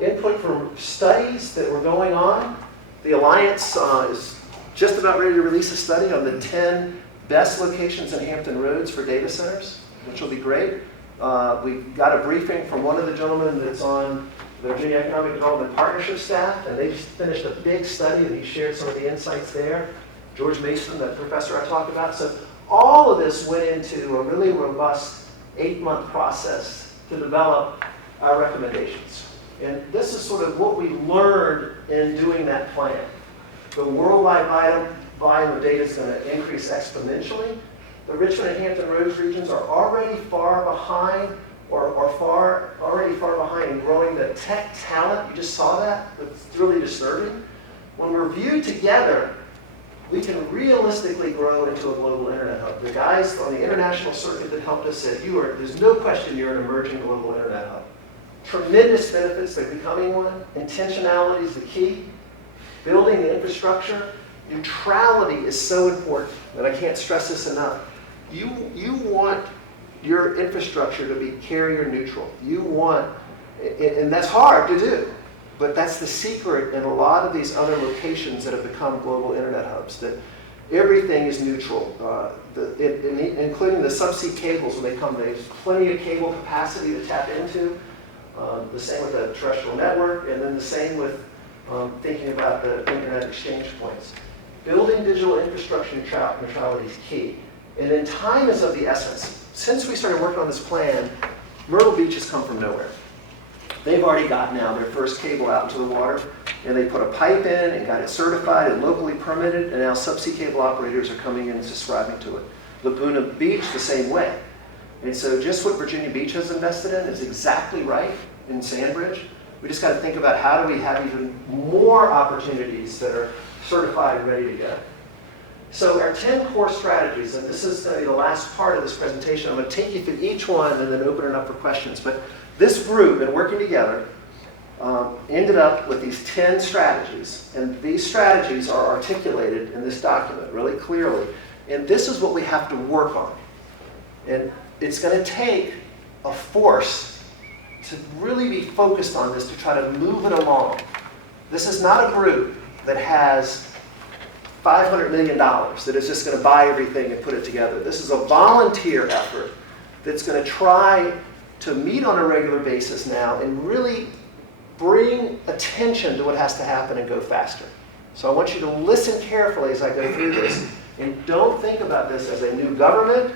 Input from studies that were going on. The Alliance is just about ready to release a study on the 10 best locations in Hampton Roads for data centers, which will be great. We got a briefing from one of the gentlemen that's on the Virginia Economic Development Partnership staff, and they just finished a big study, and he shared some of the insights there. George Mason, that professor I talked about. So all of this went into a really robust 8-month process to develop our recommendations. And this is sort of what we learned in doing that plan. The worldwide volume of data is going to increase exponentially. The Richmond and Hampton Roads regions are already far behind, already far behind in growing the tech talent. You just saw that. It's really disturbing. When we're viewed together, we can realistically grow into a global internet hub. The guys on the international circuit that helped us said, there's no question you're an emerging global internet hub. Tremendous benefits to becoming one. Intentionality is the key. Building the infrastructure. Neutrality is so important, and I can't stress this enough. You want your infrastructure to be carrier neutral. You want, and that's hard to do, but that's the secret in a lot of these other locations that have become global internet hubs, that everything is neutral, including the subsea cables when they come. There's plenty of cable capacity to tap into. The same with the terrestrial network, and then the same with thinking about the internet exchange points. Building digital infrastructure neutrality is key. And then time is of the essence. Since we started working on this plan, Myrtle Beach has come from nowhere. They've already got now their first cable out into the water, and they put a pipe in and got it certified and locally permitted, and now subsea cable operators are coming in and subscribing to it. Laguna Beach, the same way. And so just what Virginia Beach has invested in is exactly right in Sandbridge. We just got to think about how do we have even more opportunities that are certified and ready to go. So our 10 core strategies, and this is the last part of this presentation. I'm going to take you through each one and then open it up for questions. But this group, and working together, ended up with these 10 strategies. And these strategies are articulated in this document really clearly. And this is what we have to work on. And it's going to take a force to really be focused on this, to try to move it along. This is not a group that has $500 million that is just going to buy everything and put it together. This is a volunteer effort that's going to try to meet on a regular basis now and really bring attention to what has to happen and go faster. So I want you to listen carefully as I go through this, and don't think about this as a new government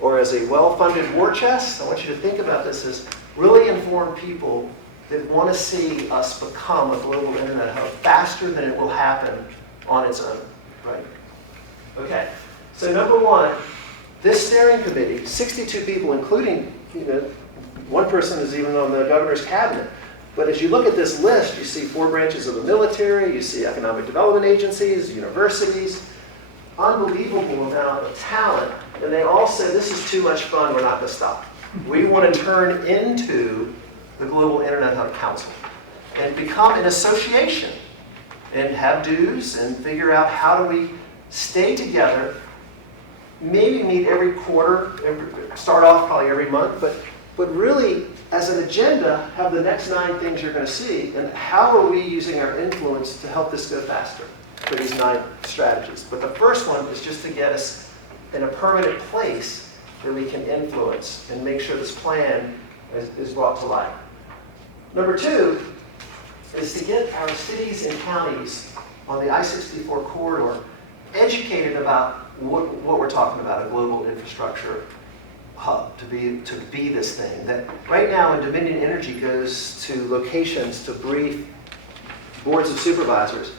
or as a well-funded war chest. I want you to think about this as really informed people that want to see us become a global internet hub faster than it will happen on its own, right? Okay, so number one, this steering committee, 62 people, including, one person is even on the governor's cabinet. But as you look at this list, you see 4 branches of the military, you see economic development agencies, universities, unbelievable amount of talent. And they all said, this is too much fun, we're not going to stop. We want to turn into the Global Internet Hub Council and become an association and have dues and figure out how do we stay together, maybe meet every quarter, start off probably every month, but really as an agenda have the next 9 things you're going to see, and how are we using our influence to help this go faster for these 9 strategies. But the first one is just to get us in a permanent place where we can influence and make sure this plan is brought to life. Number 2 is to get our cities and counties on the I-64 corridor educated about what we're talking about, a global infrastructure hub, to be this thing. That right now when Dominion Energy goes to locations to brief boards of supervisors,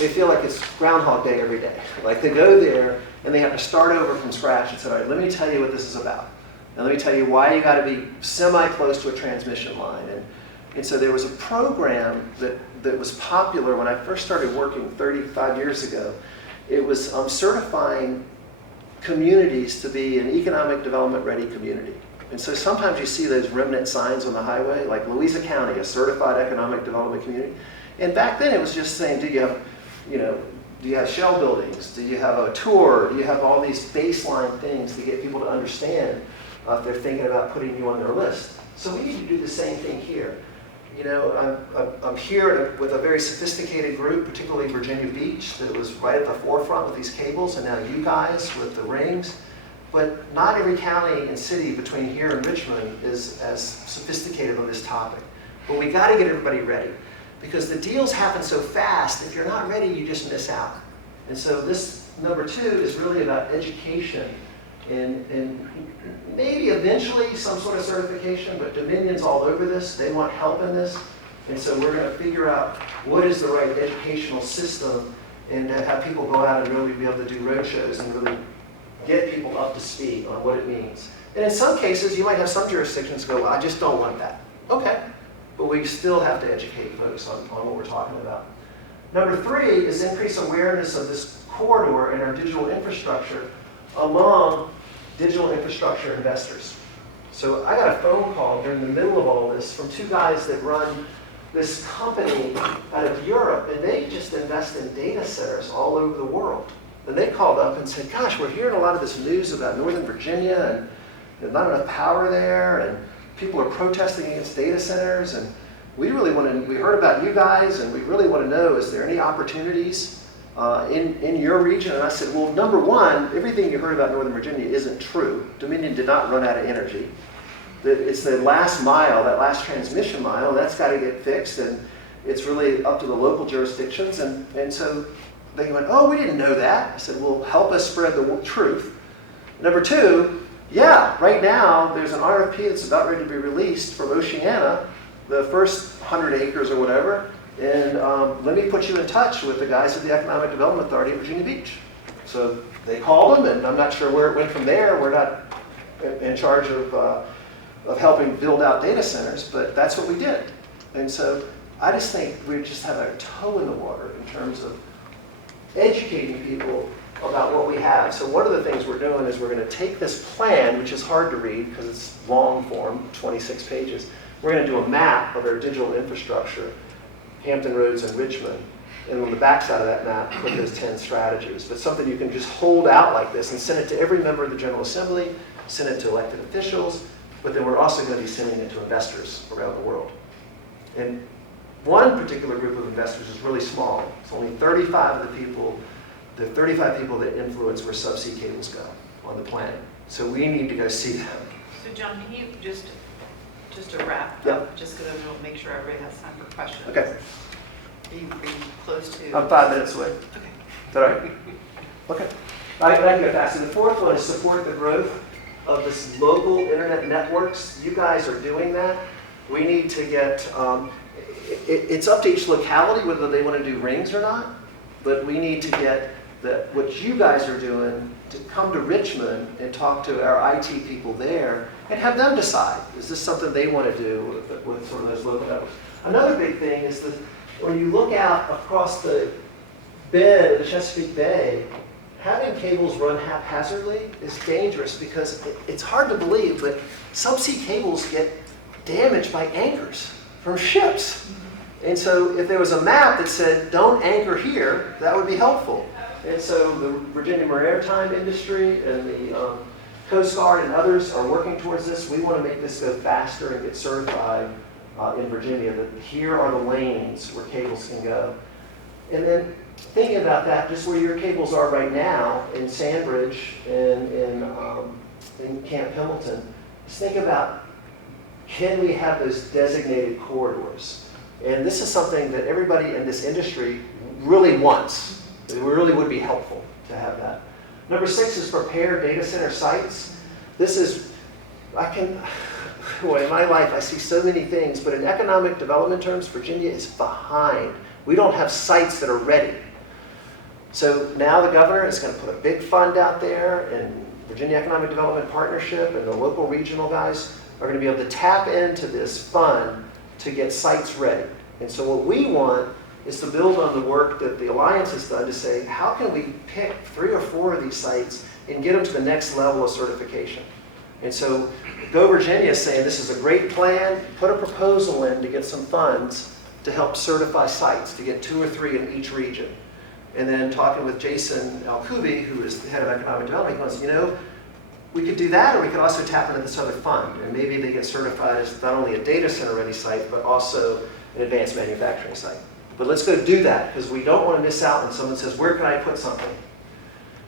they feel like it's Groundhog Day every day. Like they go there and they have to start over from scratch and say, all right, let me tell you what this is about. And let me tell you why you got to be semi-close to a transmission line. And so there was a program that was popular when I first started working 35 years ago. It was certifying communities to be an economic development ready community. And so sometimes you see those remnant signs on the highway, like Louisa County, a certified economic development community. And back then it was just saying, do you have shell buildings? Do you have a tour? Do you have all these baseline things to get people to understand if they're thinking about putting you on their list? So we need to do the same thing here. I'm here with a very sophisticated group, particularly Virginia Beach, that was right at the forefront with these cables, and now you guys with the rings. But not every county and city between here and Richmond is as sophisticated on this topic. But we got to get everybody ready, because the deals happen so fast. If you're not ready, you just miss out. And so this number 2 is really about education and maybe eventually some sort of certification, but Dominion's all over this. They want help in this. And so we're going to figure out what is the right educational system and have people go out and really be able to do road shows and really get people up to speed on what it means. And in some cases, you might have some jurisdictions go, well, I just don't want that. Okay, but we still have to educate folks on what we're talking about. Number 3 is increase awareness of this corridor and our digital infrastructure among digital infrastructure investors. So I got a phone call during the middle of all this from 2 guys that run this company out of Europe, and they just invest in data centers all over the world. And they called up and said, gosh, we're hearing a lot of this news about Northern Virginia, and there's not enough power there, and people are protesting against data centers, and we heard about you guys, and we really want to know, is there any opportunities in your region? And I said, well, number 1, everything you heard about Northern Virginia isn't true. Dominion did not run out of energy. It's the last mile, that last transmission mile, and that's got to get fixed, and it's really up to the local jurisdictions. And so they went, oh, we didn't know that. I said, well, help us spread the truth. Number 2, yeah, right now there's an RFP that's about ready to be released from Oceana, the first 100 acres or whatever. And let me put you in touch with the guys at the Economic Development Authority at Virginia Beach. So they called them, and I'm not sure where it went from there. We're not in charge of helping build out data centers, but that's what we did. And so I just think we just have a toe in the water in terms of educating people about what we have. So one of the things we're doing is we're going to take this plan, which is hard to read because it's long form, 26 pages. We're going to do a map of our digital infrastructure, Hampton Roads and Richmond, and on the backside of that map, put those 10 strategies. But something you can just hold out like this and send it to every member of the General Assembly, send it to elected officials, but then we're also going to be sending it to investors around the world. And one particular group of investors is really small. It's only 35 of the 35 people that influence where subsea cables go on the planet. So we need to go see them. So John, can you just to wrap up, Yep. just because I want to make sure everybody has time for questions. Okay. Are you close to? I'm 5 minutes away. Okay. Is that all right? Okay. I can go fast. And the 4th one is support the growth of this local internet networks. You guys are doing that. We need to get, it's up to each locality whether they want to do rings or not, but we need to get what you guys are doing to come to Richmond and talk to our IT people there and have them decide, is this something they want to do with sort of those local networks. Another big thing is that when you look out across the bed of the Chesapeake Bay, having cables run haphazardly is dangerous because it's hard to believe, but subsea cables get damaged by anchors from ships. And so if there was a map that said, don't anchor here, that would be helpful. And so the Virginia maritime industry and the Coast Guard and others are working towards this. We want to make this go faster and get certified in Virginia, that here are the lanes where cables can go. And then thinking about that, just where your cables are right now in Sandbridge and in Camp Hamilton, just think about, can we have those designated corridors? And this is something that everybody in this industry really wants. It really would be helpful to have that. Number 6 is prepare data center sites. This is, boy, in my life I see so many things, but in economic development terms, Virginia is behind. We don't have sites that are ready. So now the governor is going to put a big fund out there, and Virginia Economic Development Partnership and the local regional guys are going to be able to tap into this fund to get sites ready. And so what we want is to build on the work that the Alliance has done to say, how can we pick 3 or 4 of these sites and get them to the next level of certification? And so Go Virginia is saying this is a great plan, put a proposal in to get some funds to help certify sites, to get 2 or 3 in each region. And then talking with Jason Alcubi, who is the head of economic development, he goes, you know, we could do that, or we could also tap into this other fund, and maybe they get certified as not only a data center ready site, but also an advanced manufacturing site. But let's go do that, because we don't want to miss out when someone says, where can I put something?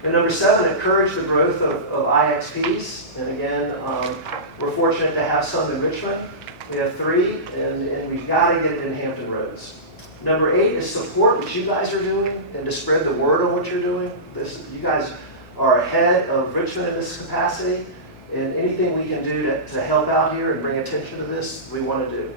And number 7, encourage the growth of IXPs. And again, we're fortunate to have some in Richmond. We have 3, and we've got to get it in Hampton Roads. Number 8 is support what you guys are doing and to spread the word on what you're doing. You guys are ahead of Richmond in this capacity, and anything we can do to help out here and bring attention to this, we want to do.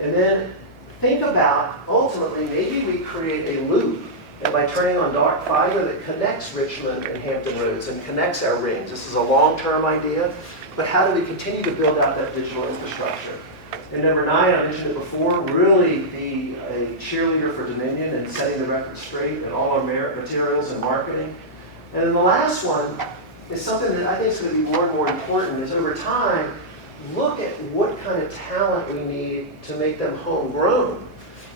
And then think about, ultimately, maybe we create a loop, and by turning on dark fiber that connects Richmond and Hampton Roads and connects our rings. This is a long-term idea, but how do we continue to build out that digital infrastructure? And number 9, I mentioned it before, really be a cheerleader for Dominion and setting the record straight in all our materials and marketing. And then the last one is something that I think is going to be more and more important, is over time, look at what kind of talent we need to make them homegrown,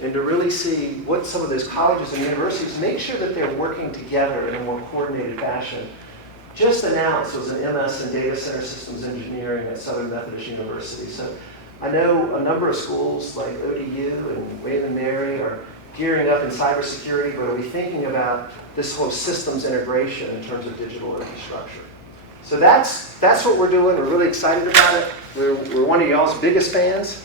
and to really see what some of those colleges and universities, make sure that they're working together in a more coordinated fashion. Just announced was an MS in Data Center Systems Engineering at Southern Methodist University. So I know a number of schools like ODU and Raymond Mary are gearing up in cybersecurity, but are we thinking about this whole systems integration in terms of digital infrastructure? So that's what we're doing. We're really excited about it. We're one of y'all's biggest fans,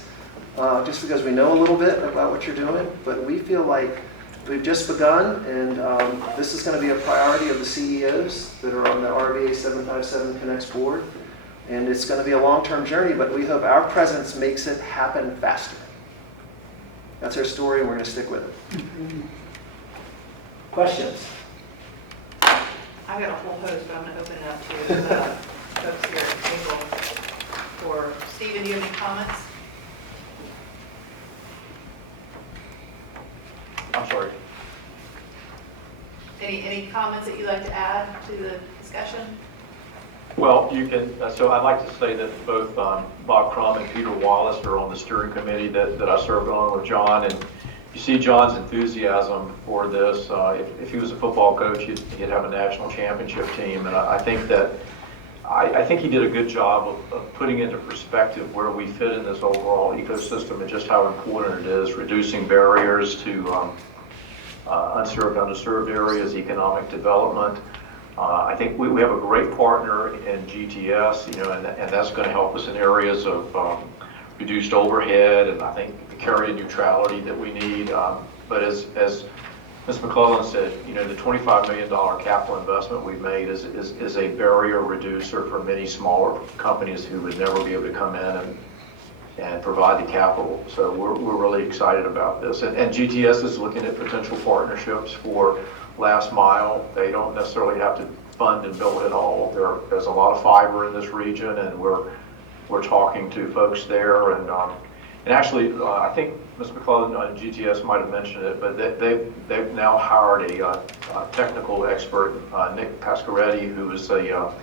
just because we know a little bit about what you're doing, but we feel like we've just begun, and this is going to be a priority of the CEOs that are on the RVA 757 Connects board, and it's going to be a long-term journey, but we hope our presence makes it happen faster. That's our story, and we're going to stick with it. Questions? I've got a whole host, but I'm going to open it up to folks here at the table. For Stephen, do you have any comments? I'm sorry. Any comments that you'd like to add to the discussion? Well, you can, so I'd like to say that both Bob Crum and Peter Wallace are on the steering committee that I served on with John, and you see John's enthusiasm for this. If he was a football coach, he'd have a national championship team, and I think that I think he did a good job of putting into perspective where we fit in this overall ecosystem and just how important it is, reducing barriers to unserved, underserved areas, economic development. I think we have a great partner in GTS, and that's going to help us in areas of reduced overhead, and I think the carrier neutrality that we need. But as Ms. McClellan said, the $25 million capital investment we've made is a barrier reducer for many smaller companies who would never be able to come in and provide the capital. So we're really excited about this. And GTS is looking at potential partnerships for last mile. They don't necessarily have to fund and build it all. There's a lot of fiber in this region, and we're talking to folks there. And actually, I think Ms. McClellan on GTS might have mentioned it, but they've now hired a technical expert, Nick Pasquaretti, who is a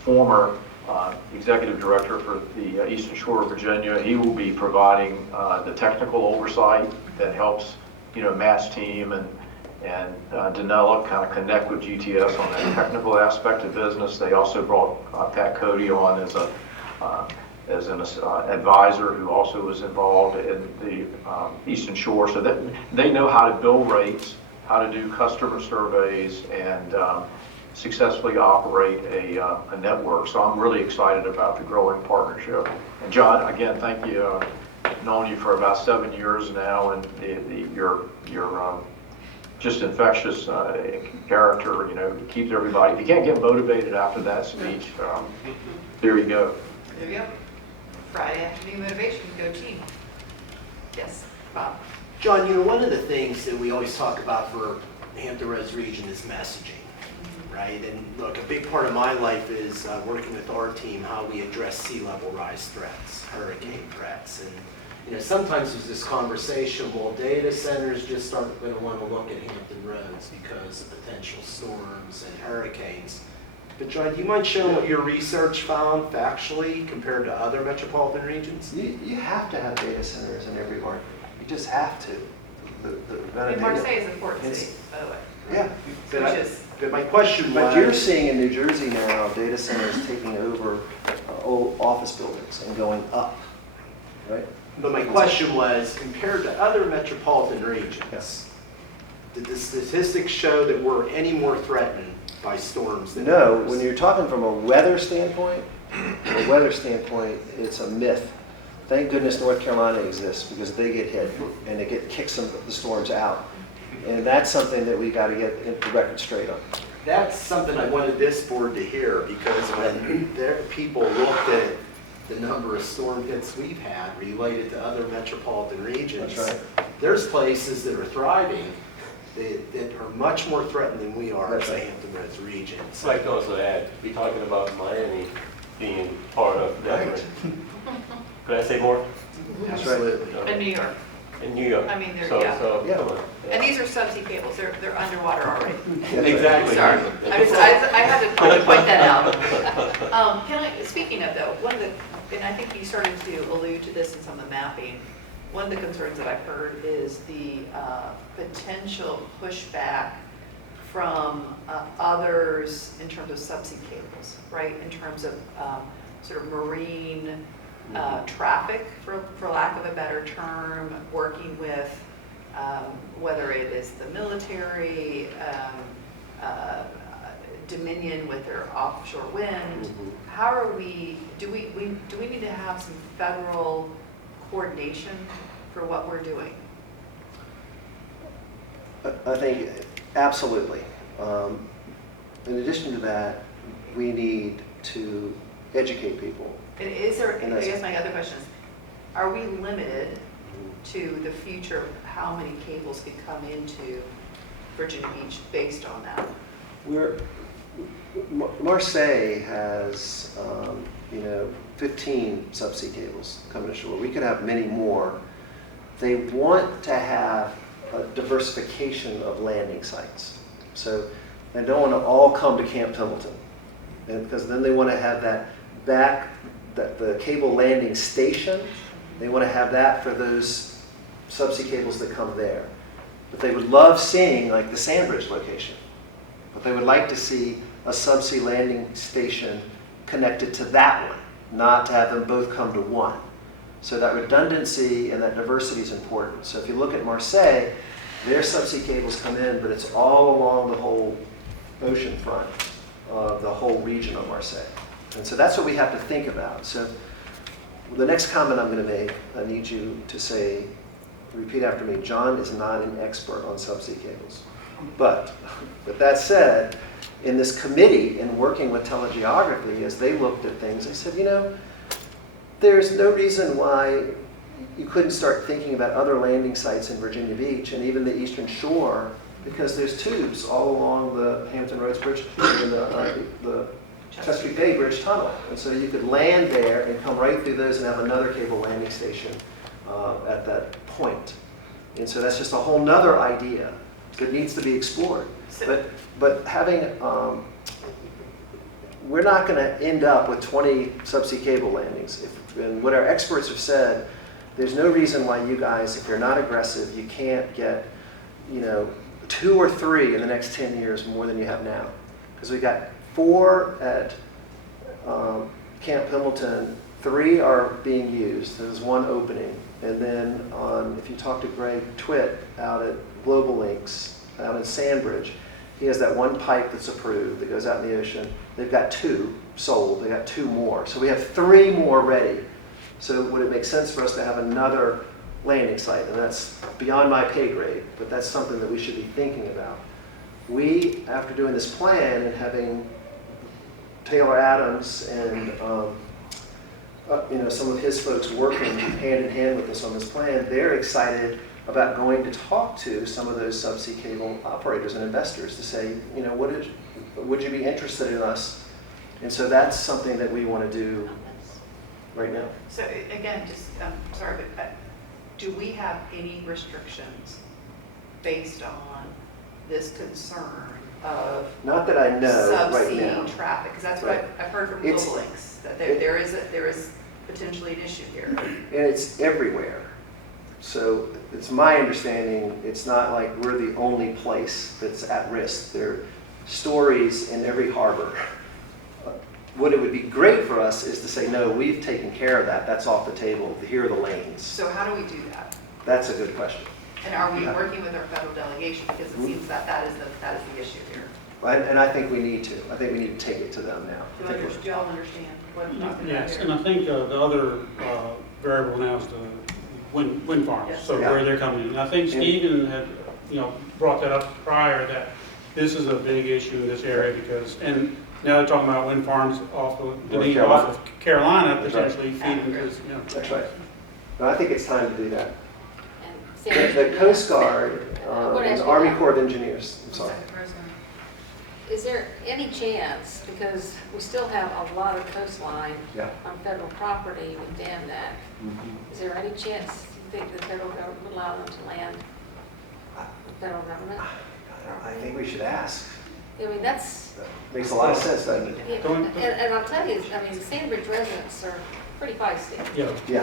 former Executive Director for the Eastern Shore of Virginia. He will be providing the technical oversight that helps, Matt's team and Danella kind of connect with GTS on that technical aspect of business. They also brought Pat Cody on as an advisor who also was involved in the Eastern Shore, so that they know how to bill rates, how to do customer surveys, and successfully operate a network. So I'm really excited about the growing partnership. And John, again, thank you. I've known you for about 7 years now, and your just infectious character, keeps everybody. If you can't get motivated after that speech, there you go. There you go. Friday afternoon motivation, go team. Yes, Bob. John, one of the things that we always talk about for Hampton Roads region is messaging, right? And look, a big part of my life is working with our team, how we address sea level rise threats, hurricane threats. And sometimes there's this conversation, well, data centers just aren't going to want to look at Hampton Roads because of potential storms and hurricanes. But John, do you mind sharing what your research found factually compared to other metropolitan regions? You have to have data centers in every market. You just have to. Marseille is a port city, by the way. Yeah. But my question was... But you're seeing in New Jersey now data centers taking over old office buildings and going up, right? But my question was, compared to other metropolitan regions, Yes. did the statistics show that we're any more threatened by storms than No, others? when you're talking from a weather standpoint, it's a myth. Thank goodness North Carolina exists because they get hit and it kicks the storms out. And that's something that we got to get the record straight on. That's something I wanted this board to hear, because when people looked at the number of storm hits we've had related to other metropolitan regions, That's right. There's places that are thriving that are much more threatened than we are as a Hampton Roads region. I'd like to also add, be talking about Miami being part of that. Right. Could I say more? That's right. Absolutely. In New York. In New York. I mean, they're, So, yeah. so, Yeah. come on. And these are subsea cables. They're underwater already. Exactly. Sorry. I had to point that out. Speaking of though, one of the, and I think you started to allude to this in some of the mapping, one of the concerns that I've heard is the potential pushback from others in terms of subsea cables, right? In terms of sort of marine traffic, for lack of a better term, working with whether it is the military, Dominion with their offshore wind. How are we, do we need to have some federal coordination for what we're doing? I think absolutely. In addition to that, we need to educate people. And is there, And I that's- guess my other question is, are we limited to the future of how many cables can come into Virginia Beach based on that? Marseille has, 15 subsea cables coming ashore. We could have many more. They want to have a diversification of landing sites. So they don't want to all come to Camp Pendleton, and because then they want to have that the cable landing station. They want to have that for those subsea cables that come there. But they would love seeing like the Sandbridge location. But they would like to see a subsea landing station connected to that one, not to have them both come to one. So that redundancy and that diversity is important. So if you look at Marseille, their subsea cables come in, but it's all along the whole ocean front of the whole region of Marseille. And so that's what we have to think about. So the next comment I'm going to make, I need you to say, repeat after me, John is not an expert on subsea cables. But with that said, in this committee and working with telegeography, as they looked at things, they said, there's no reason why you couldn't start thinking about other landing sites in Virginia Beach and even the Eastern Shore, because there's tubes all along the Hampton Roads Bridge and the Chesapeake Bay Bridge Tunnel. And so you could land there and come right through those and have another cable landing station at that point. And so that's just a whole nother idea that needs to be explored. But having we're not going to end up with 20 subsea cable landings. And what our experts have said, there's no reason why you guys, if you're not aggressive, you can't get, 2 or 3 in the next 10 years more than you have now. Because we got 4 at Camp Pendleton, 3 are being used. There's 1 opening. And then if you talk to Greg Twitt out at Global Links, out in Sandbridge, he has that 1 pipe that's approved that goes out in the ocean. They've got 2 sold. They got 2 more. So we have 3 more ready. So would it make sense for us to have another landing site? And that's beyond my pay grade, but that's something that we should be thinking about. We, after doing this plan and having Taylor Adams and some of his folks working hand in hand with us on this plan, they're excited about going to talk to some of those subsea cable operators and investors to say, would you be interested in us? And so that's something that we want to do right now. So again, sorry, but do we have any restrictions based on this concern of Not that I know right now. subsea traffic? Because that's what I've heard from Global Links, that there is potentially an issue here. And it's everywhere. So it's my understanding, it's not like we're the only place that's at risk. There are stories in every harbor. What it would be great for us is to say, no, we've taken care of that. That's off the table. Here are the lanes. So how do we do that? That's a good question. And are we working with our federal delegation? Because it seems that is the issue here. And I think we need to. I think we need to take it to them now. Do you all understand what I'm talking about Yes, here? and I think the other variable now is the wind farms, Yes. so Yeah. where they're coming in. And I think Stephen had, brought that up prior, that this is a big issue in this area because, and now they're talking about wind farms off of Carolina, That's right. potentially feeding this, That's right. No, I think it's time to do that. And The Coast Guard What and else the you Army got? Corps of Engineers, I'm sorry. is there any chance, because we still have a lot of coastline Yeah. on federal property with Dam Neck, is there any chance you think the federal government would allow them to land, the federal government? I think we should ask. I mean, that's, Makes a lot of sense, doesn't it? yeah, and I'll tell you, I mean, the Sandbridge residents are pretty feisty. Yeah. Yeah.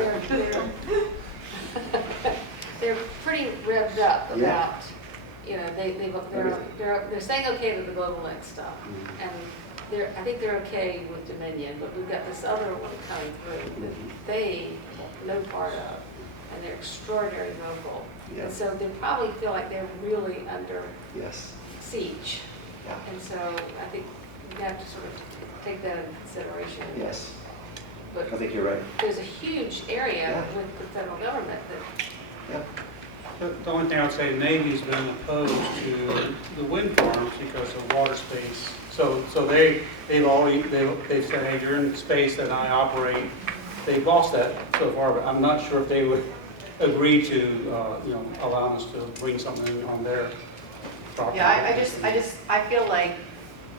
They're pretty revved up Yeah. about, they're saying okay to the Global Link stuff. And I think they're okay with Dominion, but we've got this other one coming through that they have no part of, and they're extraordinarily vocal. Yeah. And so they probably feel like they're really under Yes. siege. Yeah. And so I think we have to sort of take that into consideration. Yes. But I think you're right. there's a huge area Yeah. with the federal government that Yeah. The only thing I would say, Navy's been opposed to the wind farms because of water space. So they've said, hey, you're in the space that I operate. They've lost that so far, but I'm not sure if they would agree to, allow us to bring something on their property. Yeah, I feel like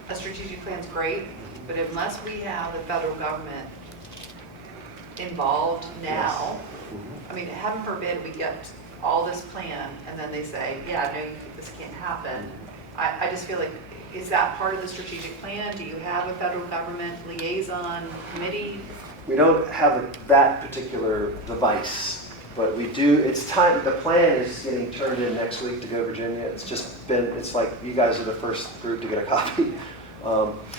a strategic plan's great, but unless we have the federal government involved now, I mean, heaven forbid we get all this plan and then they say, yeah, no, this can't happen. I just feel like, is that part of the strategic plan? Do you have a federal government liaison committee? We don't have that particular device, but we do, it's time, the plan is getting turned in next week to go to Virginia. It's like you guys are the first group to get a copy.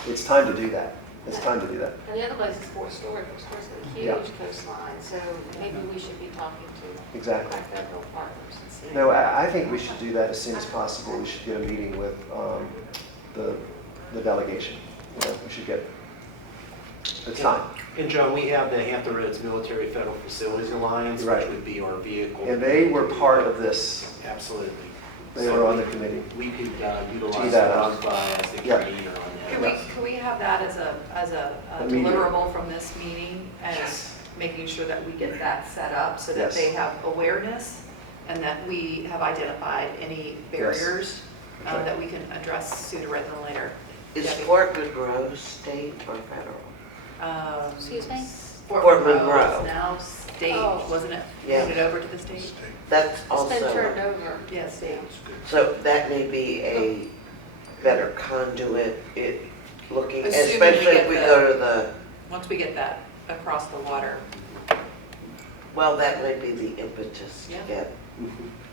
It's time to do that. It's time to do that. And the other place is Fort Stewart. Fort Stewart's got a huge coastline, so maybe we should be talking to Exactly. our federal partners and see. No, I think we should do that as soon as possible. We should get a meeting with the delegation. We should get, it's time. And John, we have the Hampton Roads Military Federal Facilities Alliance, which Right. would be our vehicle. And they were part of this. Absolutely. They were on the committee. We could Tee utilize that those up. by as the Yeah. convener on Can that. we have that as a A meeting. deliverable from this meeting, as Yes. making sure that we get that set up so that Yes. they have awareness and that we have identified any barriers Okay. that we can address sooner rather than later? Is Debbie? Fort Monroe state or federal? Excuse me? Fort Monroe. is now state, Oh. wasn't it? Yeah. Handed over to the state? That's It's also, been turned over. Yeah, state. so that may be a better conduit. looking, Assuming we especially get if we the- go to the, Once we get that across the water. well, that may be the impetus to Yeah. get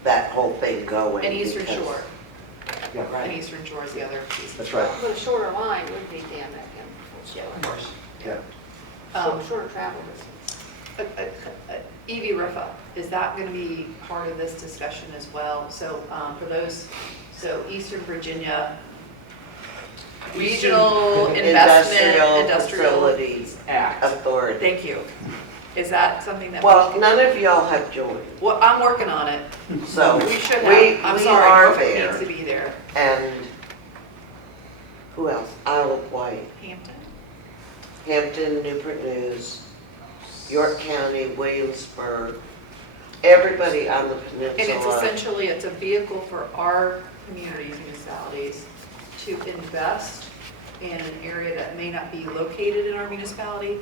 that whole thing going. And Eastern because- Shore, Yeah, and Right. Eastern Shore is the other piece. that's right. But a shorter line would be Dam Neck Yeah, of and course. Yeah. Um, So shorter travel distance. EV RIFA, is that going to be part of this discussion as well? So for those, so Eastern Virginia Regional Investment Industrial. Facilities Act. Authority. Thank you. Is that something that? Well, none of y'all have joined, Well, I'm working on it. so We should we have. I'm are sorry, Norfolk there. needs to be there. And who else? Isle of Wight, Hampton? Hampton, Newport News, York County, Williamsburg, everybody on the And it's peninsula. essentially, it's a vehicle for our communities, municipalities, to invest in an area that may not be located in our municipality,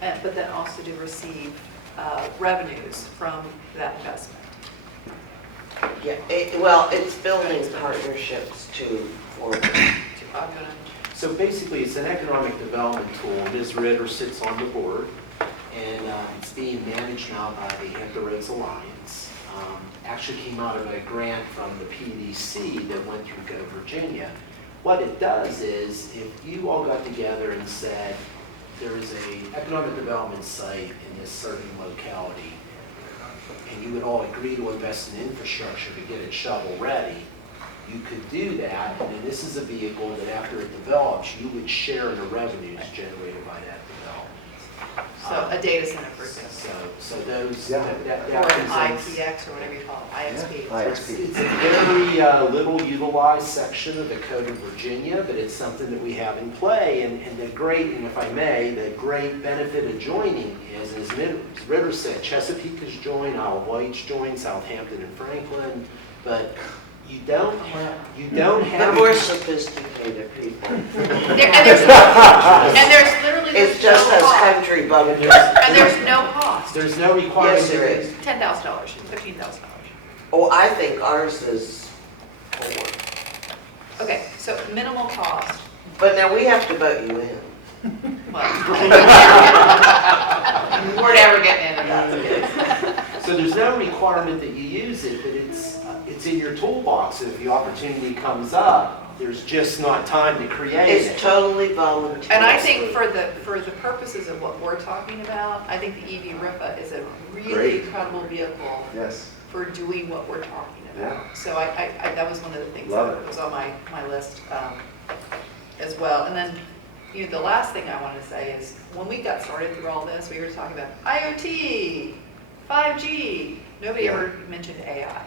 but then also to receive revenues from that investment. Yeah, well, it's building partnerships too for, I'm gonna, So basically, it's an economic development tool. Ms. Ritter sits on the board, and it's being managed now by the Hampton Roads Alliance. Actually came out of a grant from the PDC that went through Go Virginia. What it does is, if you all got together and said, there is a economic development site in this certain locality, and you would all agree to invest in infrastructure to get it shovel ready, you could do that, and then this is a vehicle that after it develops, you would share in the revenues generated by that development. so a data center, for example, So those, Yeah. that or an presents- IPX, or whatever you call it, IXP. IXP. It's a very little utilized section of the Code of Virginia, but it's something that we have in play. And the great, and if I may, the great benefit of joining is, as Ms. Ritter said, Chesapeake has joined, Isle of Wight's joined, Southampton and Franklin, but you don't have the more sophisticated people. And there's literally, It's there's just no us cost. country bumpkins. And there's no cost. There's no requirement. Yes, there is. $10,000, $15,000. Oh, I think ours is 4. Okay, so minimal cost. But now we have to vote you in. Well, we're never getting into that. So there's no requirement that you use it, but it's in your toolbox. If the opportunity comes up, there's just not time to create it. It's totally voluntary. And I think for the purposes of what we're talking about, I think the EV RIFA is a really Great. incredible vehicle Yes. for doing what we're talking about. Yeah. So I that was one of the things Love that it. was on my list as well. And then, you know, the last thing I want to say is, when we got started through all this, we were talking about IoT, 5G. Nobody Yeah. ever mentioned AI.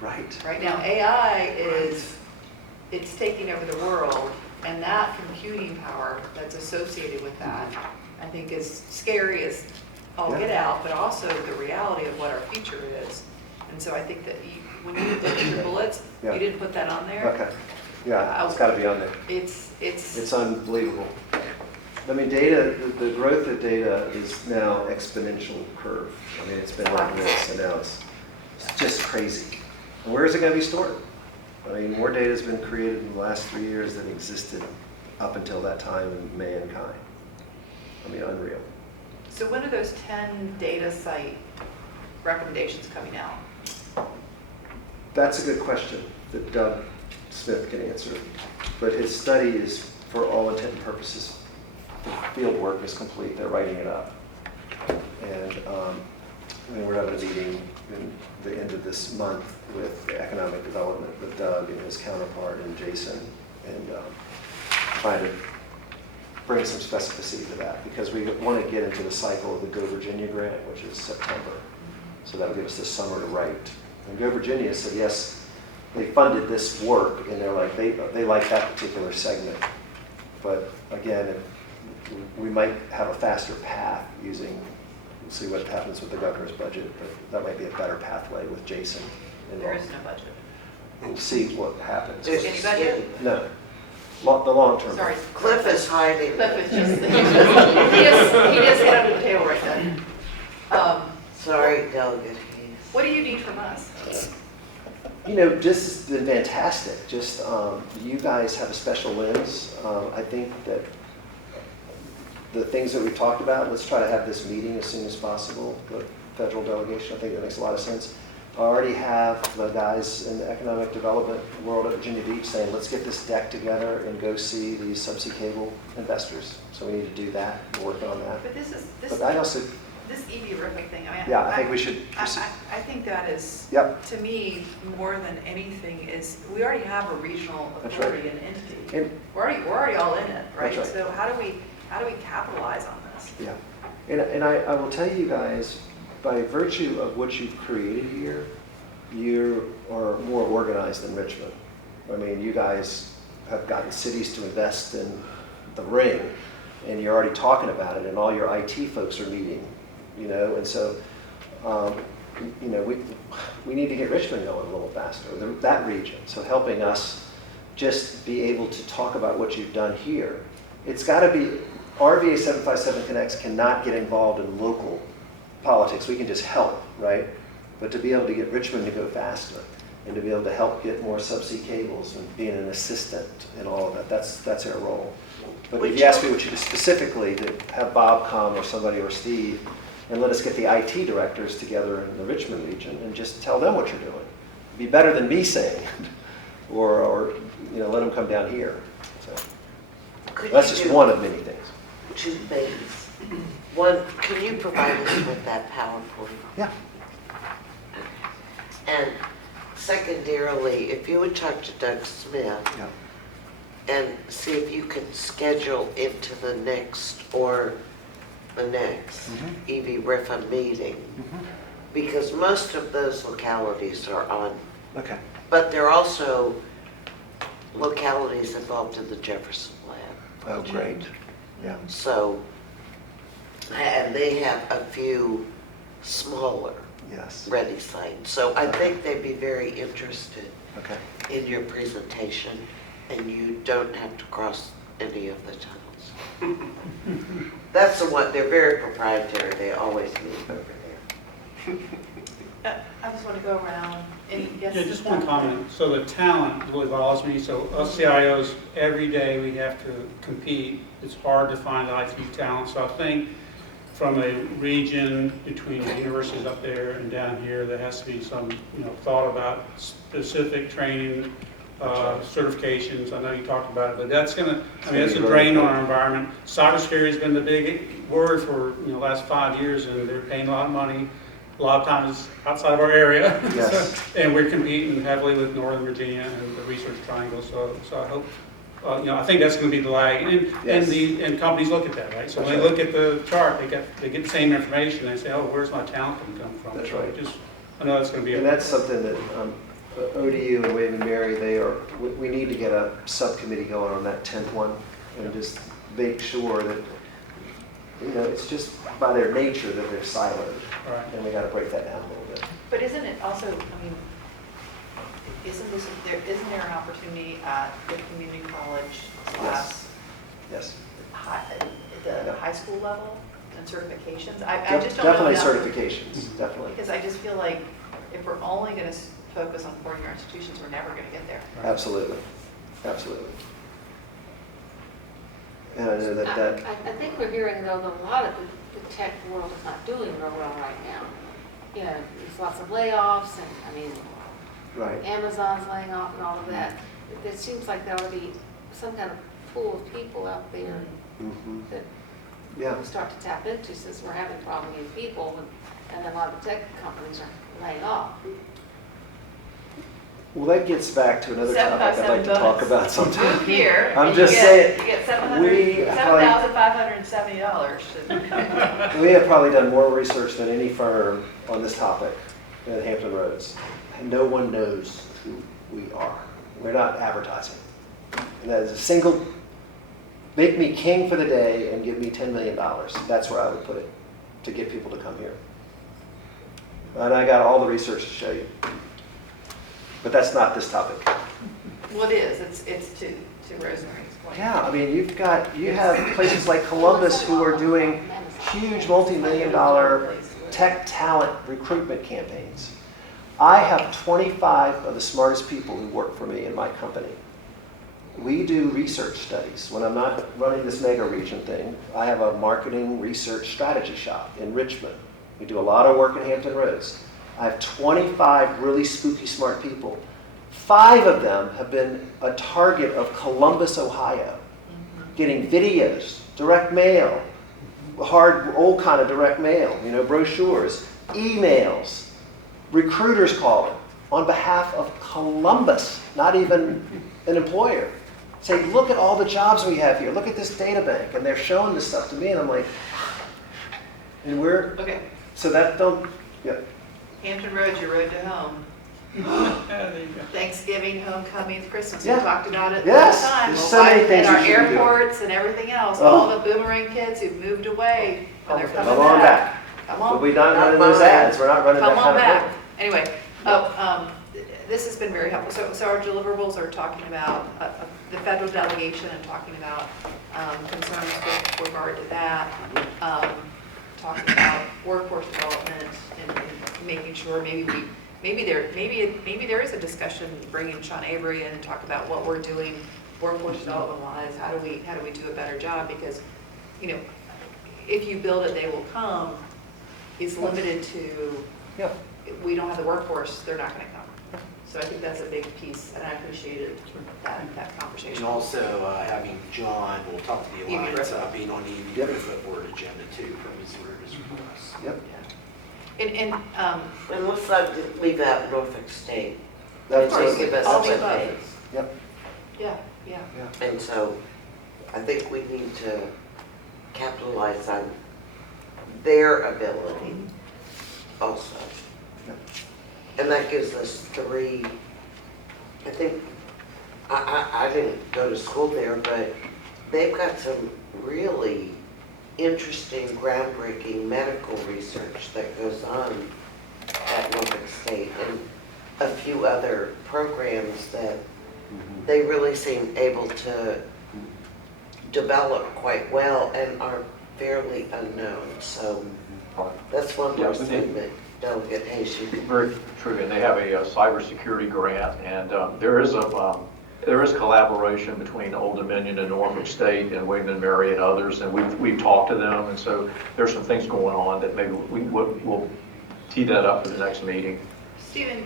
Right. Right now, AI it's taking over the world, and that computing power that's associated with that, I think is scary as all get out, but also the reality of what our future is. And so I think that when you look at your bullets, Yeah. you didn't put that on there. Okay. Yeah, it's got to be on there. It's Unbelievable. I mean, data, the growth of data is now exponential curve. I mean, it's been like this, and now it's just crazy. And where is it going to be stored? I mean, more data has been created in the last 3 years than existed up until that time in mankind. I mean, unreal. So when are those 10 data site recommendations coming out? That's a good question that Doug Smith can answer. But his study is, for all intent and purposes, the field work is complete. They're writing it up. And we're having a meeting in the end of this month with economic development with Doug and his counterpart and Jason, and trying to bring some specificity to that, because we want to get into the cycle of the Go Virginia grant, which is September. So that will give us the summer to write. And Go Virginia said, yes, they funded this work, and they're like, they like that particular segment. But again, we might have a faster path using, we'll see what happens with the governor's budget, but that might be a better pathway with Jason There involved. is no budget. We'll see what happens. Any budget? No, the long term. Sorry. Cliff is hiding. Cliff is just, he just hit under the table right then. Sorry, Delegate Hayes. What do you need from us? You know, this has been fantastic. Just, you guys have a special lens. I think that the things that we've talked about, let's try to have this meeting as soon as possible, the federal delegation. I think that makes a lot of sense. I already have the guys in the economic development world at Virginia Beach saying, let's get this deck together and go see these subsea cable investors. So we need to do that. We're working on that. But this But I also, this EV ribbon thing, I mean. yeah, I think we should proceed. I think that is, Yep. to me, more than anything is, we already have a regional That's right. authority and entity. And- We're already all in it, right? That's right. So how do we capitalize on this? Yeah, and I will tell you guys, by virtue of what you've created here, you are more organized than Richmond. I mean, you guys have gotten cities to invest in the ring, and you're already talking about it, and all your IT folks are meeting, you know, and so, you know, we need to get Richmond going a little faster, that region, so helping us just be able to talk about what you've done here. It's got to be, RVA 757 Connects cannot get involved in local politics. We can just help, right? But to be able to get Richmond to go faster and to be able to help get more subsea cables and being an assistant and all of that, that's our role. But if you ask me what you do specifically, to have Bob come or somebody or Steve and let us get the IT directors together in the Richmond region and just tell them what you're doing. It'd be better than me saying it. or you know, let them come down here. So that's just one of many things. 2 things. One, can you provide us with that PowerPoint? Yeah. And secondarily, if you would talk to Doug Smith Yeah. and see if you can schedule into the next or the next EV RIFA meeting, because most of those localities are on, Okay. but there are also localities involved in the Jefferson Lab. Oh, great. Yeah. So, and they have a few smaller Yes. ready sites. So I think they'd be very interested Okay. in your presentation, and you don't have to cross any of the tunnels. That's the one, they're very proprietary, they always meet over there. I just want to go around and yes. Yeah, just one comment. So the talent really bothers me. So us CIOs, every day we have to compete. It's hard to find IT talent. So I think from a region between the universities up there and down here, there has to be some, you know, thought about specific training, certifications. I know you talked about it, but that's gonna, I mean, it's a drain on our environment. Cybersecurity has been the big word for, you know, the last 5 years, and they're paying a lot of money. A lot of times outside of our area. Yes. And we're competing heavily with Northern Virginia and the Research Triangle. So I hope, you know, I think that's going to be the lag. And companies look at that, right? So when they look at the chart, they get the same information. They say, oh, where's my talent going to come from? That's So right. I know that's going to be. And that's something that ODU and Wade and Mary, we need to get a subcommittee going on that 10th one and just make sure that, you know, it's just by their nature that they're siloed. Right. And we got to break that down a little bit. But isn't it also, I mean, isn't there an opportunity at the community college class, Yes. the high school level and certifications? I just don't know Definitely enough. certifications, definitely. Because I just feel like if we're only going to focus on four-year institutions, we're never going to get there. Absolutely, absolutely. And I know that, I think we're hearing though that a lot of the tech world is not doing real well right now. You know, there's lots of layoffs and, I mean, right. Amazon's laying off and all of that. It seems like there ought to be some kind of pool of people out there that Yeah. we start to tap into, since we're having problems with people and a lot of tech companies are laying off. Well, that gets back to another topic I'd like to talk about sometime. Move here. I'm and just you saying, get we $7,570. we have probably done more research than any firm on this topic in Hampton Roads. And no one knows who we are. We're not advertising. And that is a single, make me king for the day and give me $10 million. That's where I would put it, to get people to come here. And I got all the research to show you. But that's not this topic. Well, it is. It's to Rosemary's point. Yeah, I mean, you have places like Columbus who are doing huge multi-million-dollar tech talent recruitment campaigns. I have 25 of the smartest people who work for me in my company. We do research studies. When I'm not running this mega region thing, I have a marketing research strategy shop in Richmond. We do a lot of work in Hampton Roads. I have 25 really spooky smart people. 5 of them have been a target of Columbus, Ohio, getting videos, direct mail, hard, old kind of direct mail, brochures, emails, recruiters calling on behalf of Columbus, not even an employer. Say, look at all the jobs we have here. Look at this data bank. And they're showing this stuff to me, and I'm like, and we're, Okay, so that don't, yeah. Hampton Roads, your road to home. Yeah, there you go. Thanksgiving, homecoming, Christmas, we Yeah. talked about it all Yes, the time. there's We'll so many find things at our we should be doing. airports and everything else, Oh. all the boomerang kids who've moved away, when they're coming Come on back. Come But on. we're not Not running those mine. ads. We're not running that Come on kind of back. thing. Anyway, this has been very helpful. So our deliverables are talking about the federal delegation and talking about concerns with regard to that, talking about workforce development and making sure maybe there is a discussion bringing Sean Avery in and talk about what we're doing workforce development wise. How do we do a better job? Because if you build it, they will come is limited to, Yeah. we don't have the workforce, they're not going to come. So I think that's a big piece, and I appreciated that conversation. And also having John, we'll talk to the EV Alliance, River. being on the EV Yep. River board agenda too, from his request. Yep. And And let's not leave out Norfolk State. That's course. They give us All the some above. things. yeah. And so I think we need to capitalize on their ability also. And that gives us 3, I think, I didn't go to school there, but they've got some really interesting, groundbreaking medical research that goes on at Norfolk State and a few other programs that they really seem able to develop quite well and are fairly unknown. So that's one more thing that Delegate Hayes, you could. Very true, and they have a cybersecurity grant, and there is collaboration between Old Dominion and Norfolk State and William and Mary and others, and we've talked to them, and so there's some things going on that maybe we'll tee that up for the next meeting. Stephen,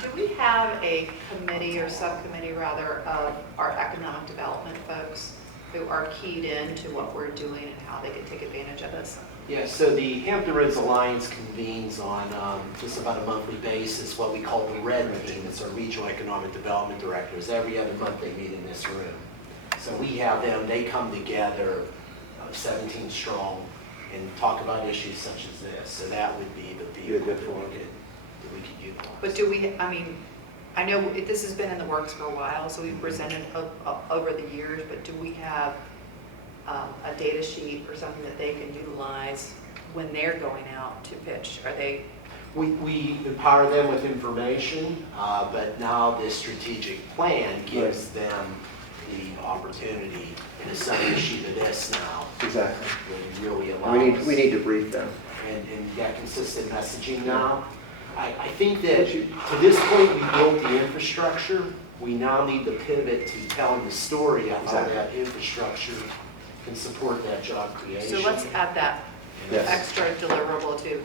do we have a committee or subcommittee rather of our economic development folks who are keyed into what we're doing and how they can take advantage of this? Yeah, so the Hampton Roads Alliance convenes on just about a monthly basis, what we call the RED team. It's our Regional Economic Development Directors. Every other month they meet in this room. So we have them, they come together, 17 strong, and talk about issues such as this. So that would be the vehicle that we could utilize. But do we, I know this has been in the works for a while, so we've presented over the years, but do we have a data sheet or something that they can utilize when they're going out to pitch? Are they? We empower them with information, but now this strategic plan gives them the opportunity, and it's something issue to this now. Exactly. Would really allow We need to brief them. and get consistent messaging now. I think that to this point, we built the infrastructure. We now need to pivot to telling the story of how that infrastructure can support that job creation. So let's add that Yes. extra deliverable to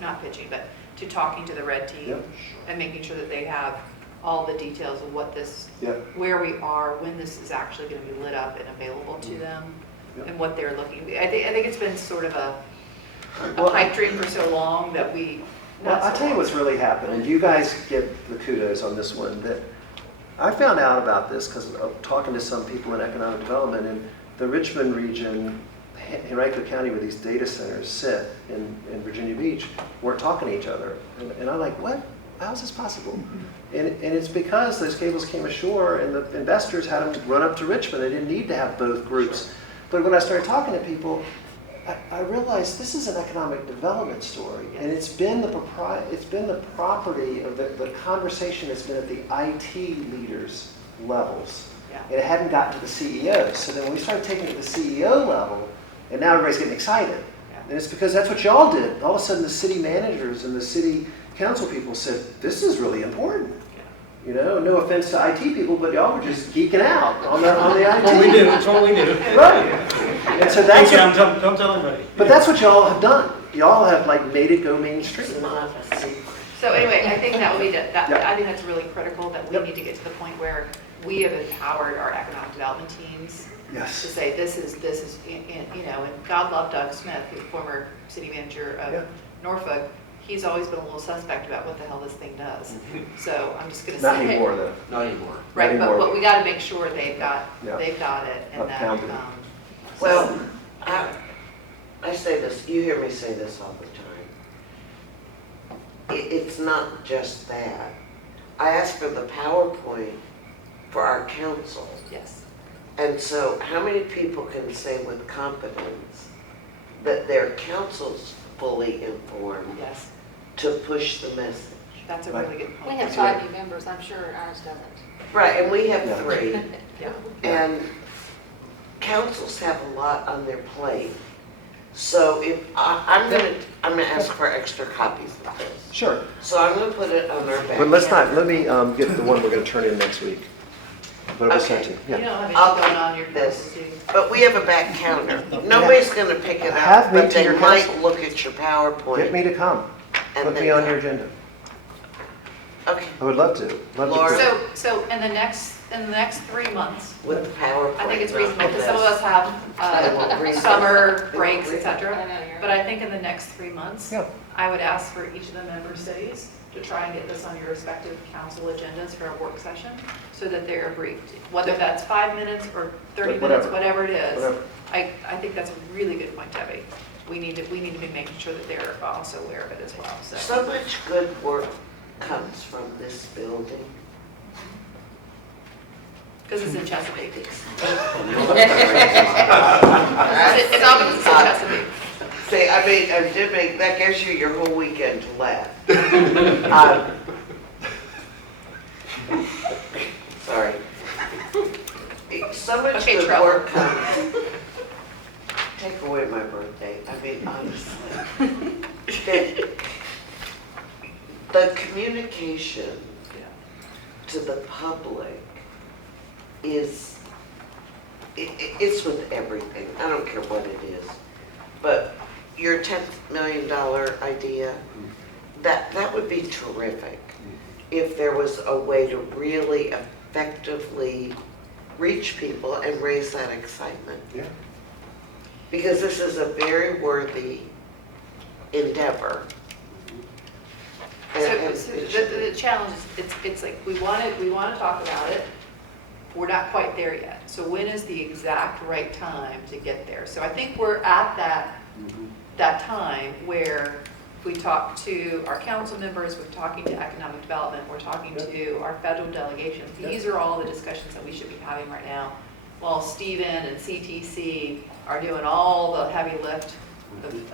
not pitching, but to talking to the RED team Yep. and making sure that they have all the details of what this, Yep. where we are, when this is actually going to be lit up and available to them, Yep. and what they're looking. I think it's been sort of a Well, pipe dream for so long that we. Well, I'll tell you what's really happened, and you guys get the kudos on this one, that I found out about this because of talking to some people in economic development in the Richmond region, Henrico County, where these data centers sit in Virginia Beach, weren't talking to each other. And I'm like, what? How is this possible? And it's because those cables came ashore and the investors had them to run up to Richmond. They didn't need to have both groups. But when I started talking to people, I realized this is an economic development story, and it's been the property of the conversation has been at the IT leaders levels. Yeah. And it hadn't gotten to the CEOs. So then when we started taking it to the CEO level, and now everybody's getting excited. Yeah. And it's because that's what y'all did. All of a sudden the city managers and the city council people said, this is really important. You know, no offense to IT people, but y'all were just geeking out on the IT. That's what we do, that's what we do. Right. And so that's Hey, what, John, don't tell anybody. but that's what y'all have done. Y'all have like made it go mainstream. It's not a secret. So anyway, I think that would be, that, Yep. I think that's really critical, that we Yep. need to get to the point where we have empowered our economic development teams to Yes. say, say, this is, you know, and God love Doug Smith, who's former city manager Yeah. of Norfolk. He's always been a little suspect about what the hell this thing does. So I'm just gonna Not say. anymore though. Not anymore. Right, anymore. but we gotta make sure they've got Yeah. it and that, Pounded. Well, I say this, you hear me say this all the time. It's not just that. I asked for the PowerPoint for our council. yes. And so how many people can say with confidence that their council's fully informed Yes, to push the message? that's a Right. really good We point. have 5 new members, I'm sure ours doesn't. Right, and we have Yeah. 3. Yeah. And councils have a lot on their plate. So if, I'm gonna ask for extra copies of this. Sure. So I'm gonna put it on our back. But let's not, let me get the one we're going to turn in next week. But it was sent to you. You Yeah. don't have I'll anything going on your this. council, do you? But we have a back counter. Nobody's gonna pick it Have up, me but to they your might council. look at your Get PowerPoint. me to come. and Put then me on come. your agenda. Okay, I would love to. Love to. Laura? So in the next 3 months, with the PowerPoint. I think it's not reasonable, with because some of this. us have They won't read it. summer They won't breaks, read et it. cetera. I know, you're But I think in the next 3 months, Yeah. I would ask for each of the member cities to try and get this on your respective council agendas for a work session, so that they're briefed. Whether that's 5 minutes or 30 minutes, Whatever. whatever it is. Whatever. I think that's a really good point, Debbie. We need to be making sure that they're also aware of it as well, so. So much good work comes from this building. Because it's in Chesapeake. It's It's obvious it's in Chesapeake. See, I did make, that gives you your whole weekend to laugh. Sorry. So much Okay, good Trevor. work comes. Take away my birthday, honestly. The communication to the public is, it's with everything. I don't care what it is. But your $10 million idea, that would be terrific if there was a way to really effectively reach people and raise that excitement. Yeah. Because this is a very worthy endeavor. So the challenge is, it's like, we want to talk about it, we're not quite there yet. So when is the exact right time to get there? So I think we're at that time where we talk to our council members, we're talking to economic development, we're talking to our federal delegations. These are all the discussions that we should be having right now, while Stephen and CTC are doing all the heavy lift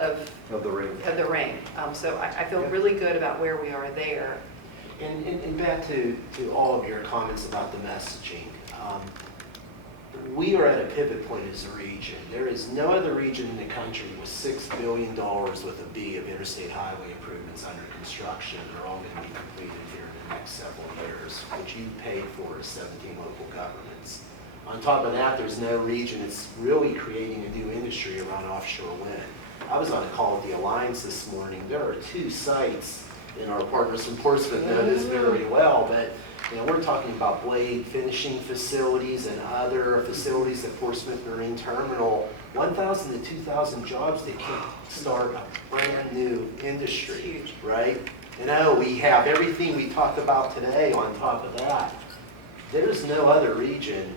Of the ring. of the ring. So I feel really good about where we are there. And back to all of your comments about the messaging. We are at a pivot point as a region. There is no other region in the country with $6 billion with a B of interstate highway improvements under construction. They're all going to be completed here in the next several years, which you paid for as 17 local governments. On top of that, there's no region that's really creating a new industry around offshore wind. I was on a call with the Alliance this morning. There are 2 sites, and our partners from Portsmouth know this very well, but we're talking about blade finishing facilities and other facilities at Portsmouth Marine Terminal. 1,000 to 2,000 jobs that can start a brand new industry. Huge. Right? We have everything we talked about today on top of that. There's no other region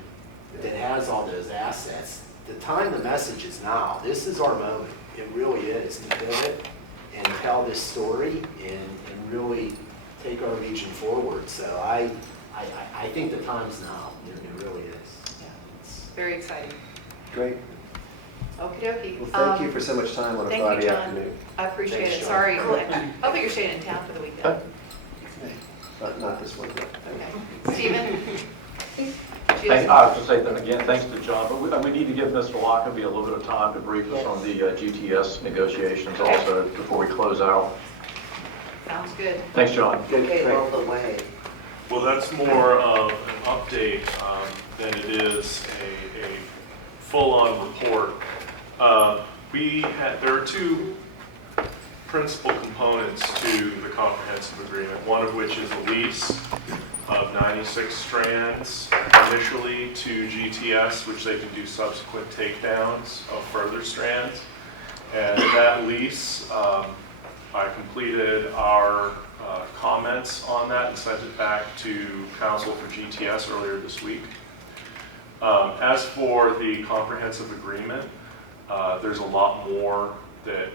that has all those assets. The time, the message is now. This is our moment. It really is to pivot and tell this story and really take our region forward. So I think the time's now. It really is. Yeah, it's very exciting. Great. Okie dokie. Well, thank you for so much time on a Thank you, Friday John. afternoon. I appreciate Thanks, it. John. Sorry, I hope you're staying in town for the weekend. Not this one, but. Okay. Stephen? I have to say that again, thanks to John, but we need to give Mr. Lockaby a little bit of time to brief us on the GTS negotiations also before we close out. Sounds good. Thanks, John. Okay, all the way. Well, that's more of an update than it is a full-on report. There are two principal components to the comprehensive agreement, one of which is a lease of 96 strands initially to GTS, which they can do subsequent takedowns of further strands. And that lease, I completed our comments on that and sent it back to counsel for GTS earlier this week. As for the comprehensive agreement, there's a lot more that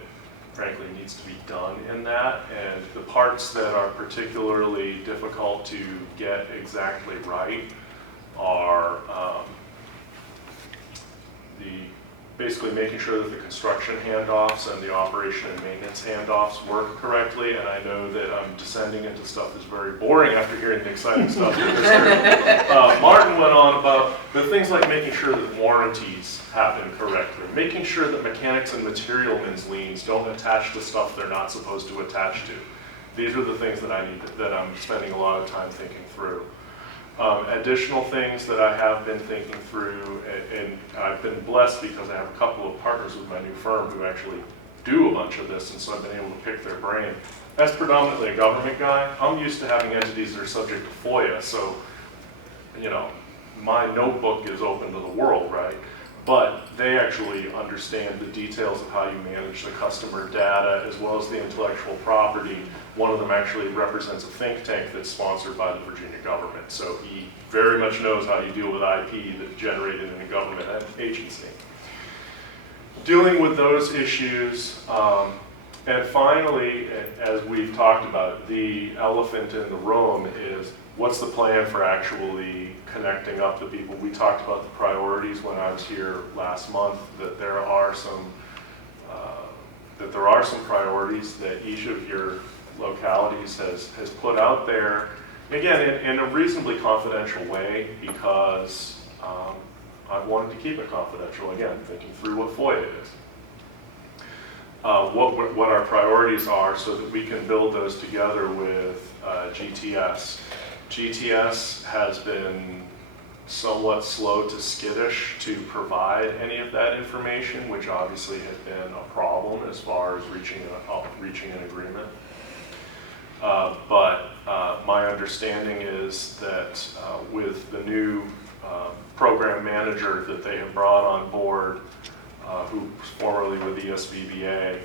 frankly needs to be done in that, and the parts that are particularly difficult to get exactly right are basically making sure that the construction handoffs and the operation and maintenance handoffs work correctly. And I know that I'm descending into stuff that's very boring after hearing the exciting stuff that Mr. Martin went on about the things like making sure that warranties happen correctly, making sure that mechanics and materialmen's liens don't attach to stuff they're not supposed to attach to. These are the things that I'm spending a lot of time thinking through. Additional things that I have been thinking through, and I've been blessed because I have a couple of partners with my new firm who actually do a bunch of this, and so I've been able to pick their brain. As predominantly a government guy, I'm used to having entities that are subject to FOIA, so, you know, my notebook is open to the world, right? But they actually understand the details of how you manage the customer data as well as the intellectual property. One of them actually represents a think tank that's sponsored by the Virginia government. So he very much knows how you deal with IP that's generated in a government agency. Dealing with those issues, and finally, as we've talked about, the elephant in the room is what's the plan for actually connecting up the people? We talked about the priorities when I was here last month, that there are some priorities that each of your localities has put out there, again, in a reasonably confidential way, because I wanted to keep it confidential, again, thinking through what FOIA is. What our priorities are so that we can build those together with GTS. GTS has been somewhat slow to skittish to provide any of that information, which obviously has been a problem as far as reaching an agreement. But my understanding is that with the new program manager that they have brought on board, who was formerly with ESVBA,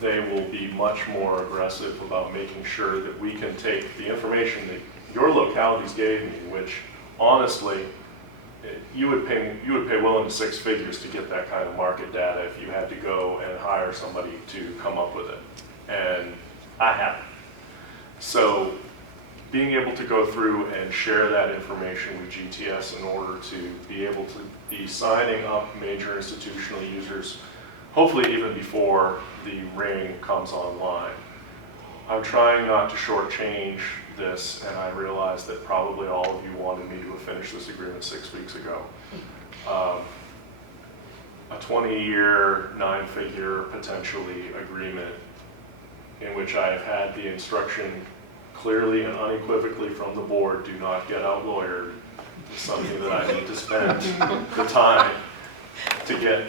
they will be much more aggressive about making sure that we can take the information that your localities gave me, which honestly, you would pay well into six figures to get that kind of market data if you had to go and hire somebody to come up with it. And I haven't. So being able to go through and share that information with GTS in order to be able to be signing up major institutional users, hopefully even before the ring comes online. I'm trying not to shortchange this, and I realize that probably all of you wanted me to have finished this agreement 6 weeks ago. A 20-year, 9-figure, potentially, agreement in which I have had the instruction clearly and unequivocally from the board, do not get out lawyered, is something that I need to spend the time to get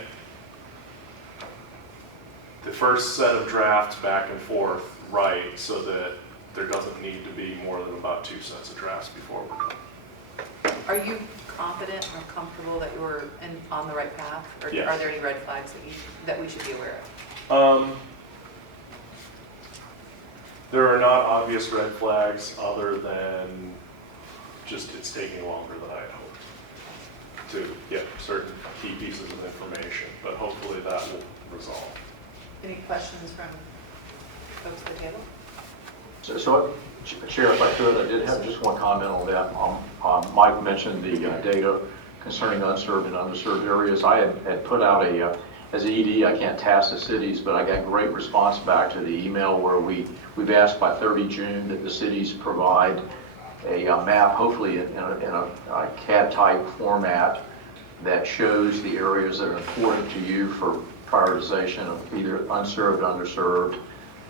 the first set of drafts back and forth right, so that there doesn't need to be more than about 2 sets of drafts before we're done. Are you confident or comfortable that you're on the right path? Or Yes. are there any red flags that we should be aware of? There are not obvious red flags other than just it's taking longer than I had hoped to get certain key pieces of information, but hopefully that will resolve. Any questions from folks at the table? So, Chair, if I could, I did have just one comment on that. Mike mentioned the data concerning unserved and underserved areas. I had put out as an ED, I can't task the cities, but I got great response back to the email where we've asked by 30 June that the cities provide a map, hopefully in a CAD-type format that shows the areas that are important to you for prioritization of either unserved, underserved,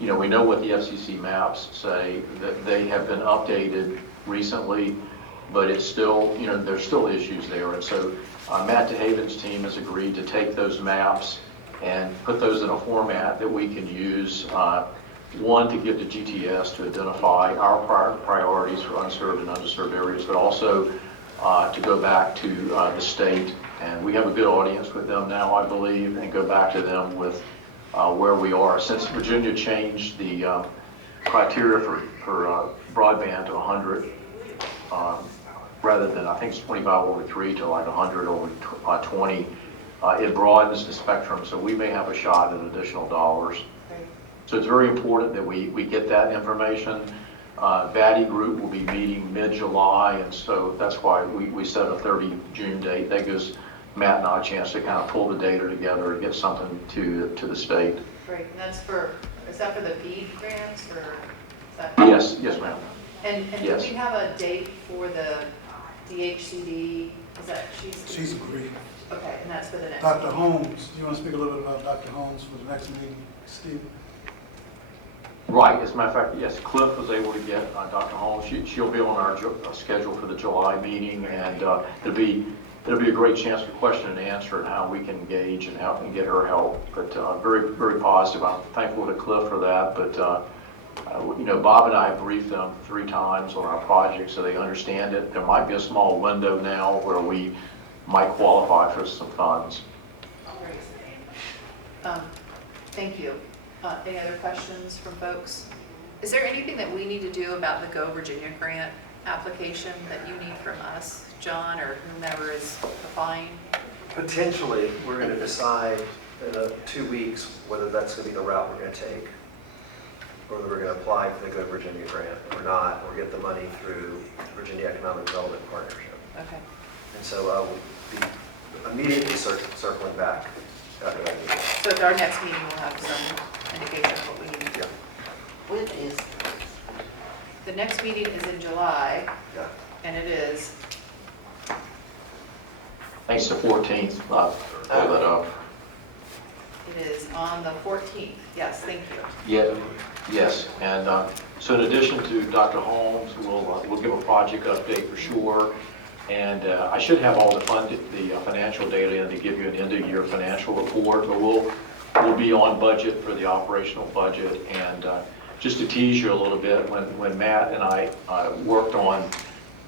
you know, we know what the FCC maps say, that they have been updated recently, but it's still, you know, there's still issues there. And so Matt DeHaven's team has agreed to take those maps and put those in a format that we can use, one, to give to GTS to identify our priorities for unserved and underserved areas, but also to go back to the state. And we have a good audience with them now, I believe, and go back to them with where we are. Since Virginia changed the criteria for broadband to 100, rather than, I think it's 25 over 3 to like 100 over 20, it broadens the spectrum, so we may have a shot at additional dollars. So it's very important that we get that information. VADI group will be meeting mid-July, and so that's why we set a 30 June date. That gives Matt and I a chance to kind of pull the data together and get something to the state. Great, and that's is that for the BEAD grants, or is that? Yes, ma'am. And Yes. do we have a date for the DHCD? Is that, She's agreed. okay, and that's for the next? Dr. Holmes, do you want to speak a little bit about Dr. Holmes for the next meeting, Steve? Right, as a matter of fact, yes, Cliff was able to get Dr. Holmes. She'll be on our schedule for the July meeting, and it'll be a great chance for question and answer and how we can engage and how we can get her help. But very, very positive. I'm thankful to Cliff for that. But you know, Bob and I briefed them 3 times on our project, so they understand it. There might be a small window now where we might qualify for some funds. Thank you. Any other questions from folks? Is there anything that we need to do about the Go Virginia grant application that you need from us, John, or whomever is applying? Potentially, we're going to decide in 2 weeks whether that's going to be the route we're going to take, or whether we're going to apply for the Go Virginia grant or not, or get the money through Virginia Economic Development Partnership. Okay. And so we'll be immediately circling back after that meeting. So at our next meeting, we'll have some indication of what we need. Yeah. When is The next meeting is in July, Yeah. and it is, I think it's the 14th. I'll pull that up. it is on the 14th. Yes, thank you. Yeah, yes, and so in addition to Dr. Holmes, we'll give a project update for sure, and I should have all the financial data in to give you an end-of-year financial report, but we'll be on budget for the operational budget. And just to tease you a little bit, when Matt and I worked on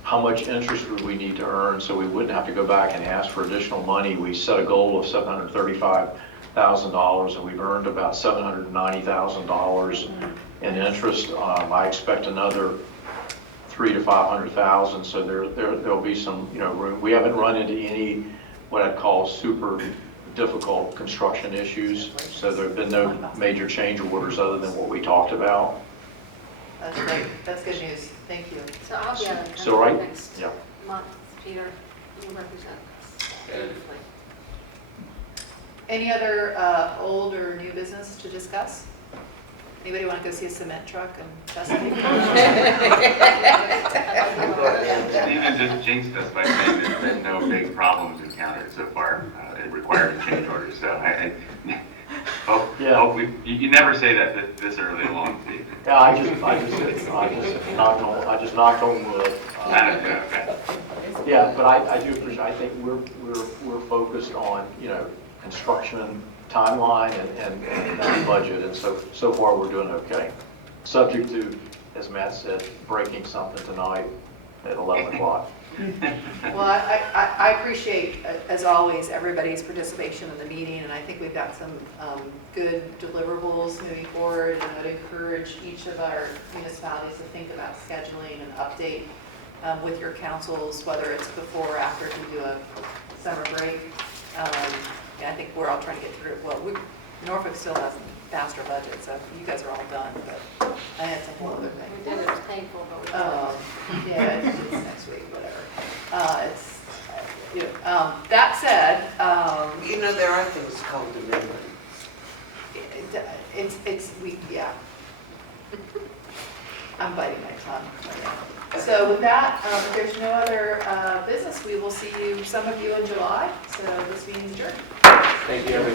how much interest would we need to earn so we wouldn't have to go back and ask for additional money, we set a goal of $735,000, and we've earned about $790,000 in interest. I expect another $300,000 to $500,000, so there'll be some, you know, room. We haven't run into any what I'd call super difficult construction issues, so there have been no major change orders other than what we talked about. That's great. That's good news. Thank you. So I'll be out So, right? next Yeah. month, Peter, you represent us beautifully. Any other old or new business to discuss? Anybody want to go see a cement truck and Chesapeake? Stephen just jinxed us by saying there's been no big problems encountered so far requiring change orders. So I hope you never say that this early along, Stephen. Yeah, I just knocked on wood. Okay. Yeah, but I do appreciate. I think we're focused on, you know, construction timeline and budget, and so far we're doing okay. Subject to, as Matt said, breaking something tonight at 11 o'clock. Well, I appreciate, as always, everybody's participation in the meeting, and I think we've got some good deliverables moving forward, and I'd encourage each of our municipalities to think about scheduling an update with your councils, whether it's before or after we do a summer break. And I think we're all trying to get through it. Well, Norfolk still has a faster budget, so you guys are all done, but I had some other thing. We did it, it's painful, but we did it. Yeah, it's next week, whatever. That said, you know, there are things called amendments. yeah. I'm biting my tongue right now. So with that, if there's no other business, we will see you, some of you in July. So this meeting's adjourned. Thank you, everybody.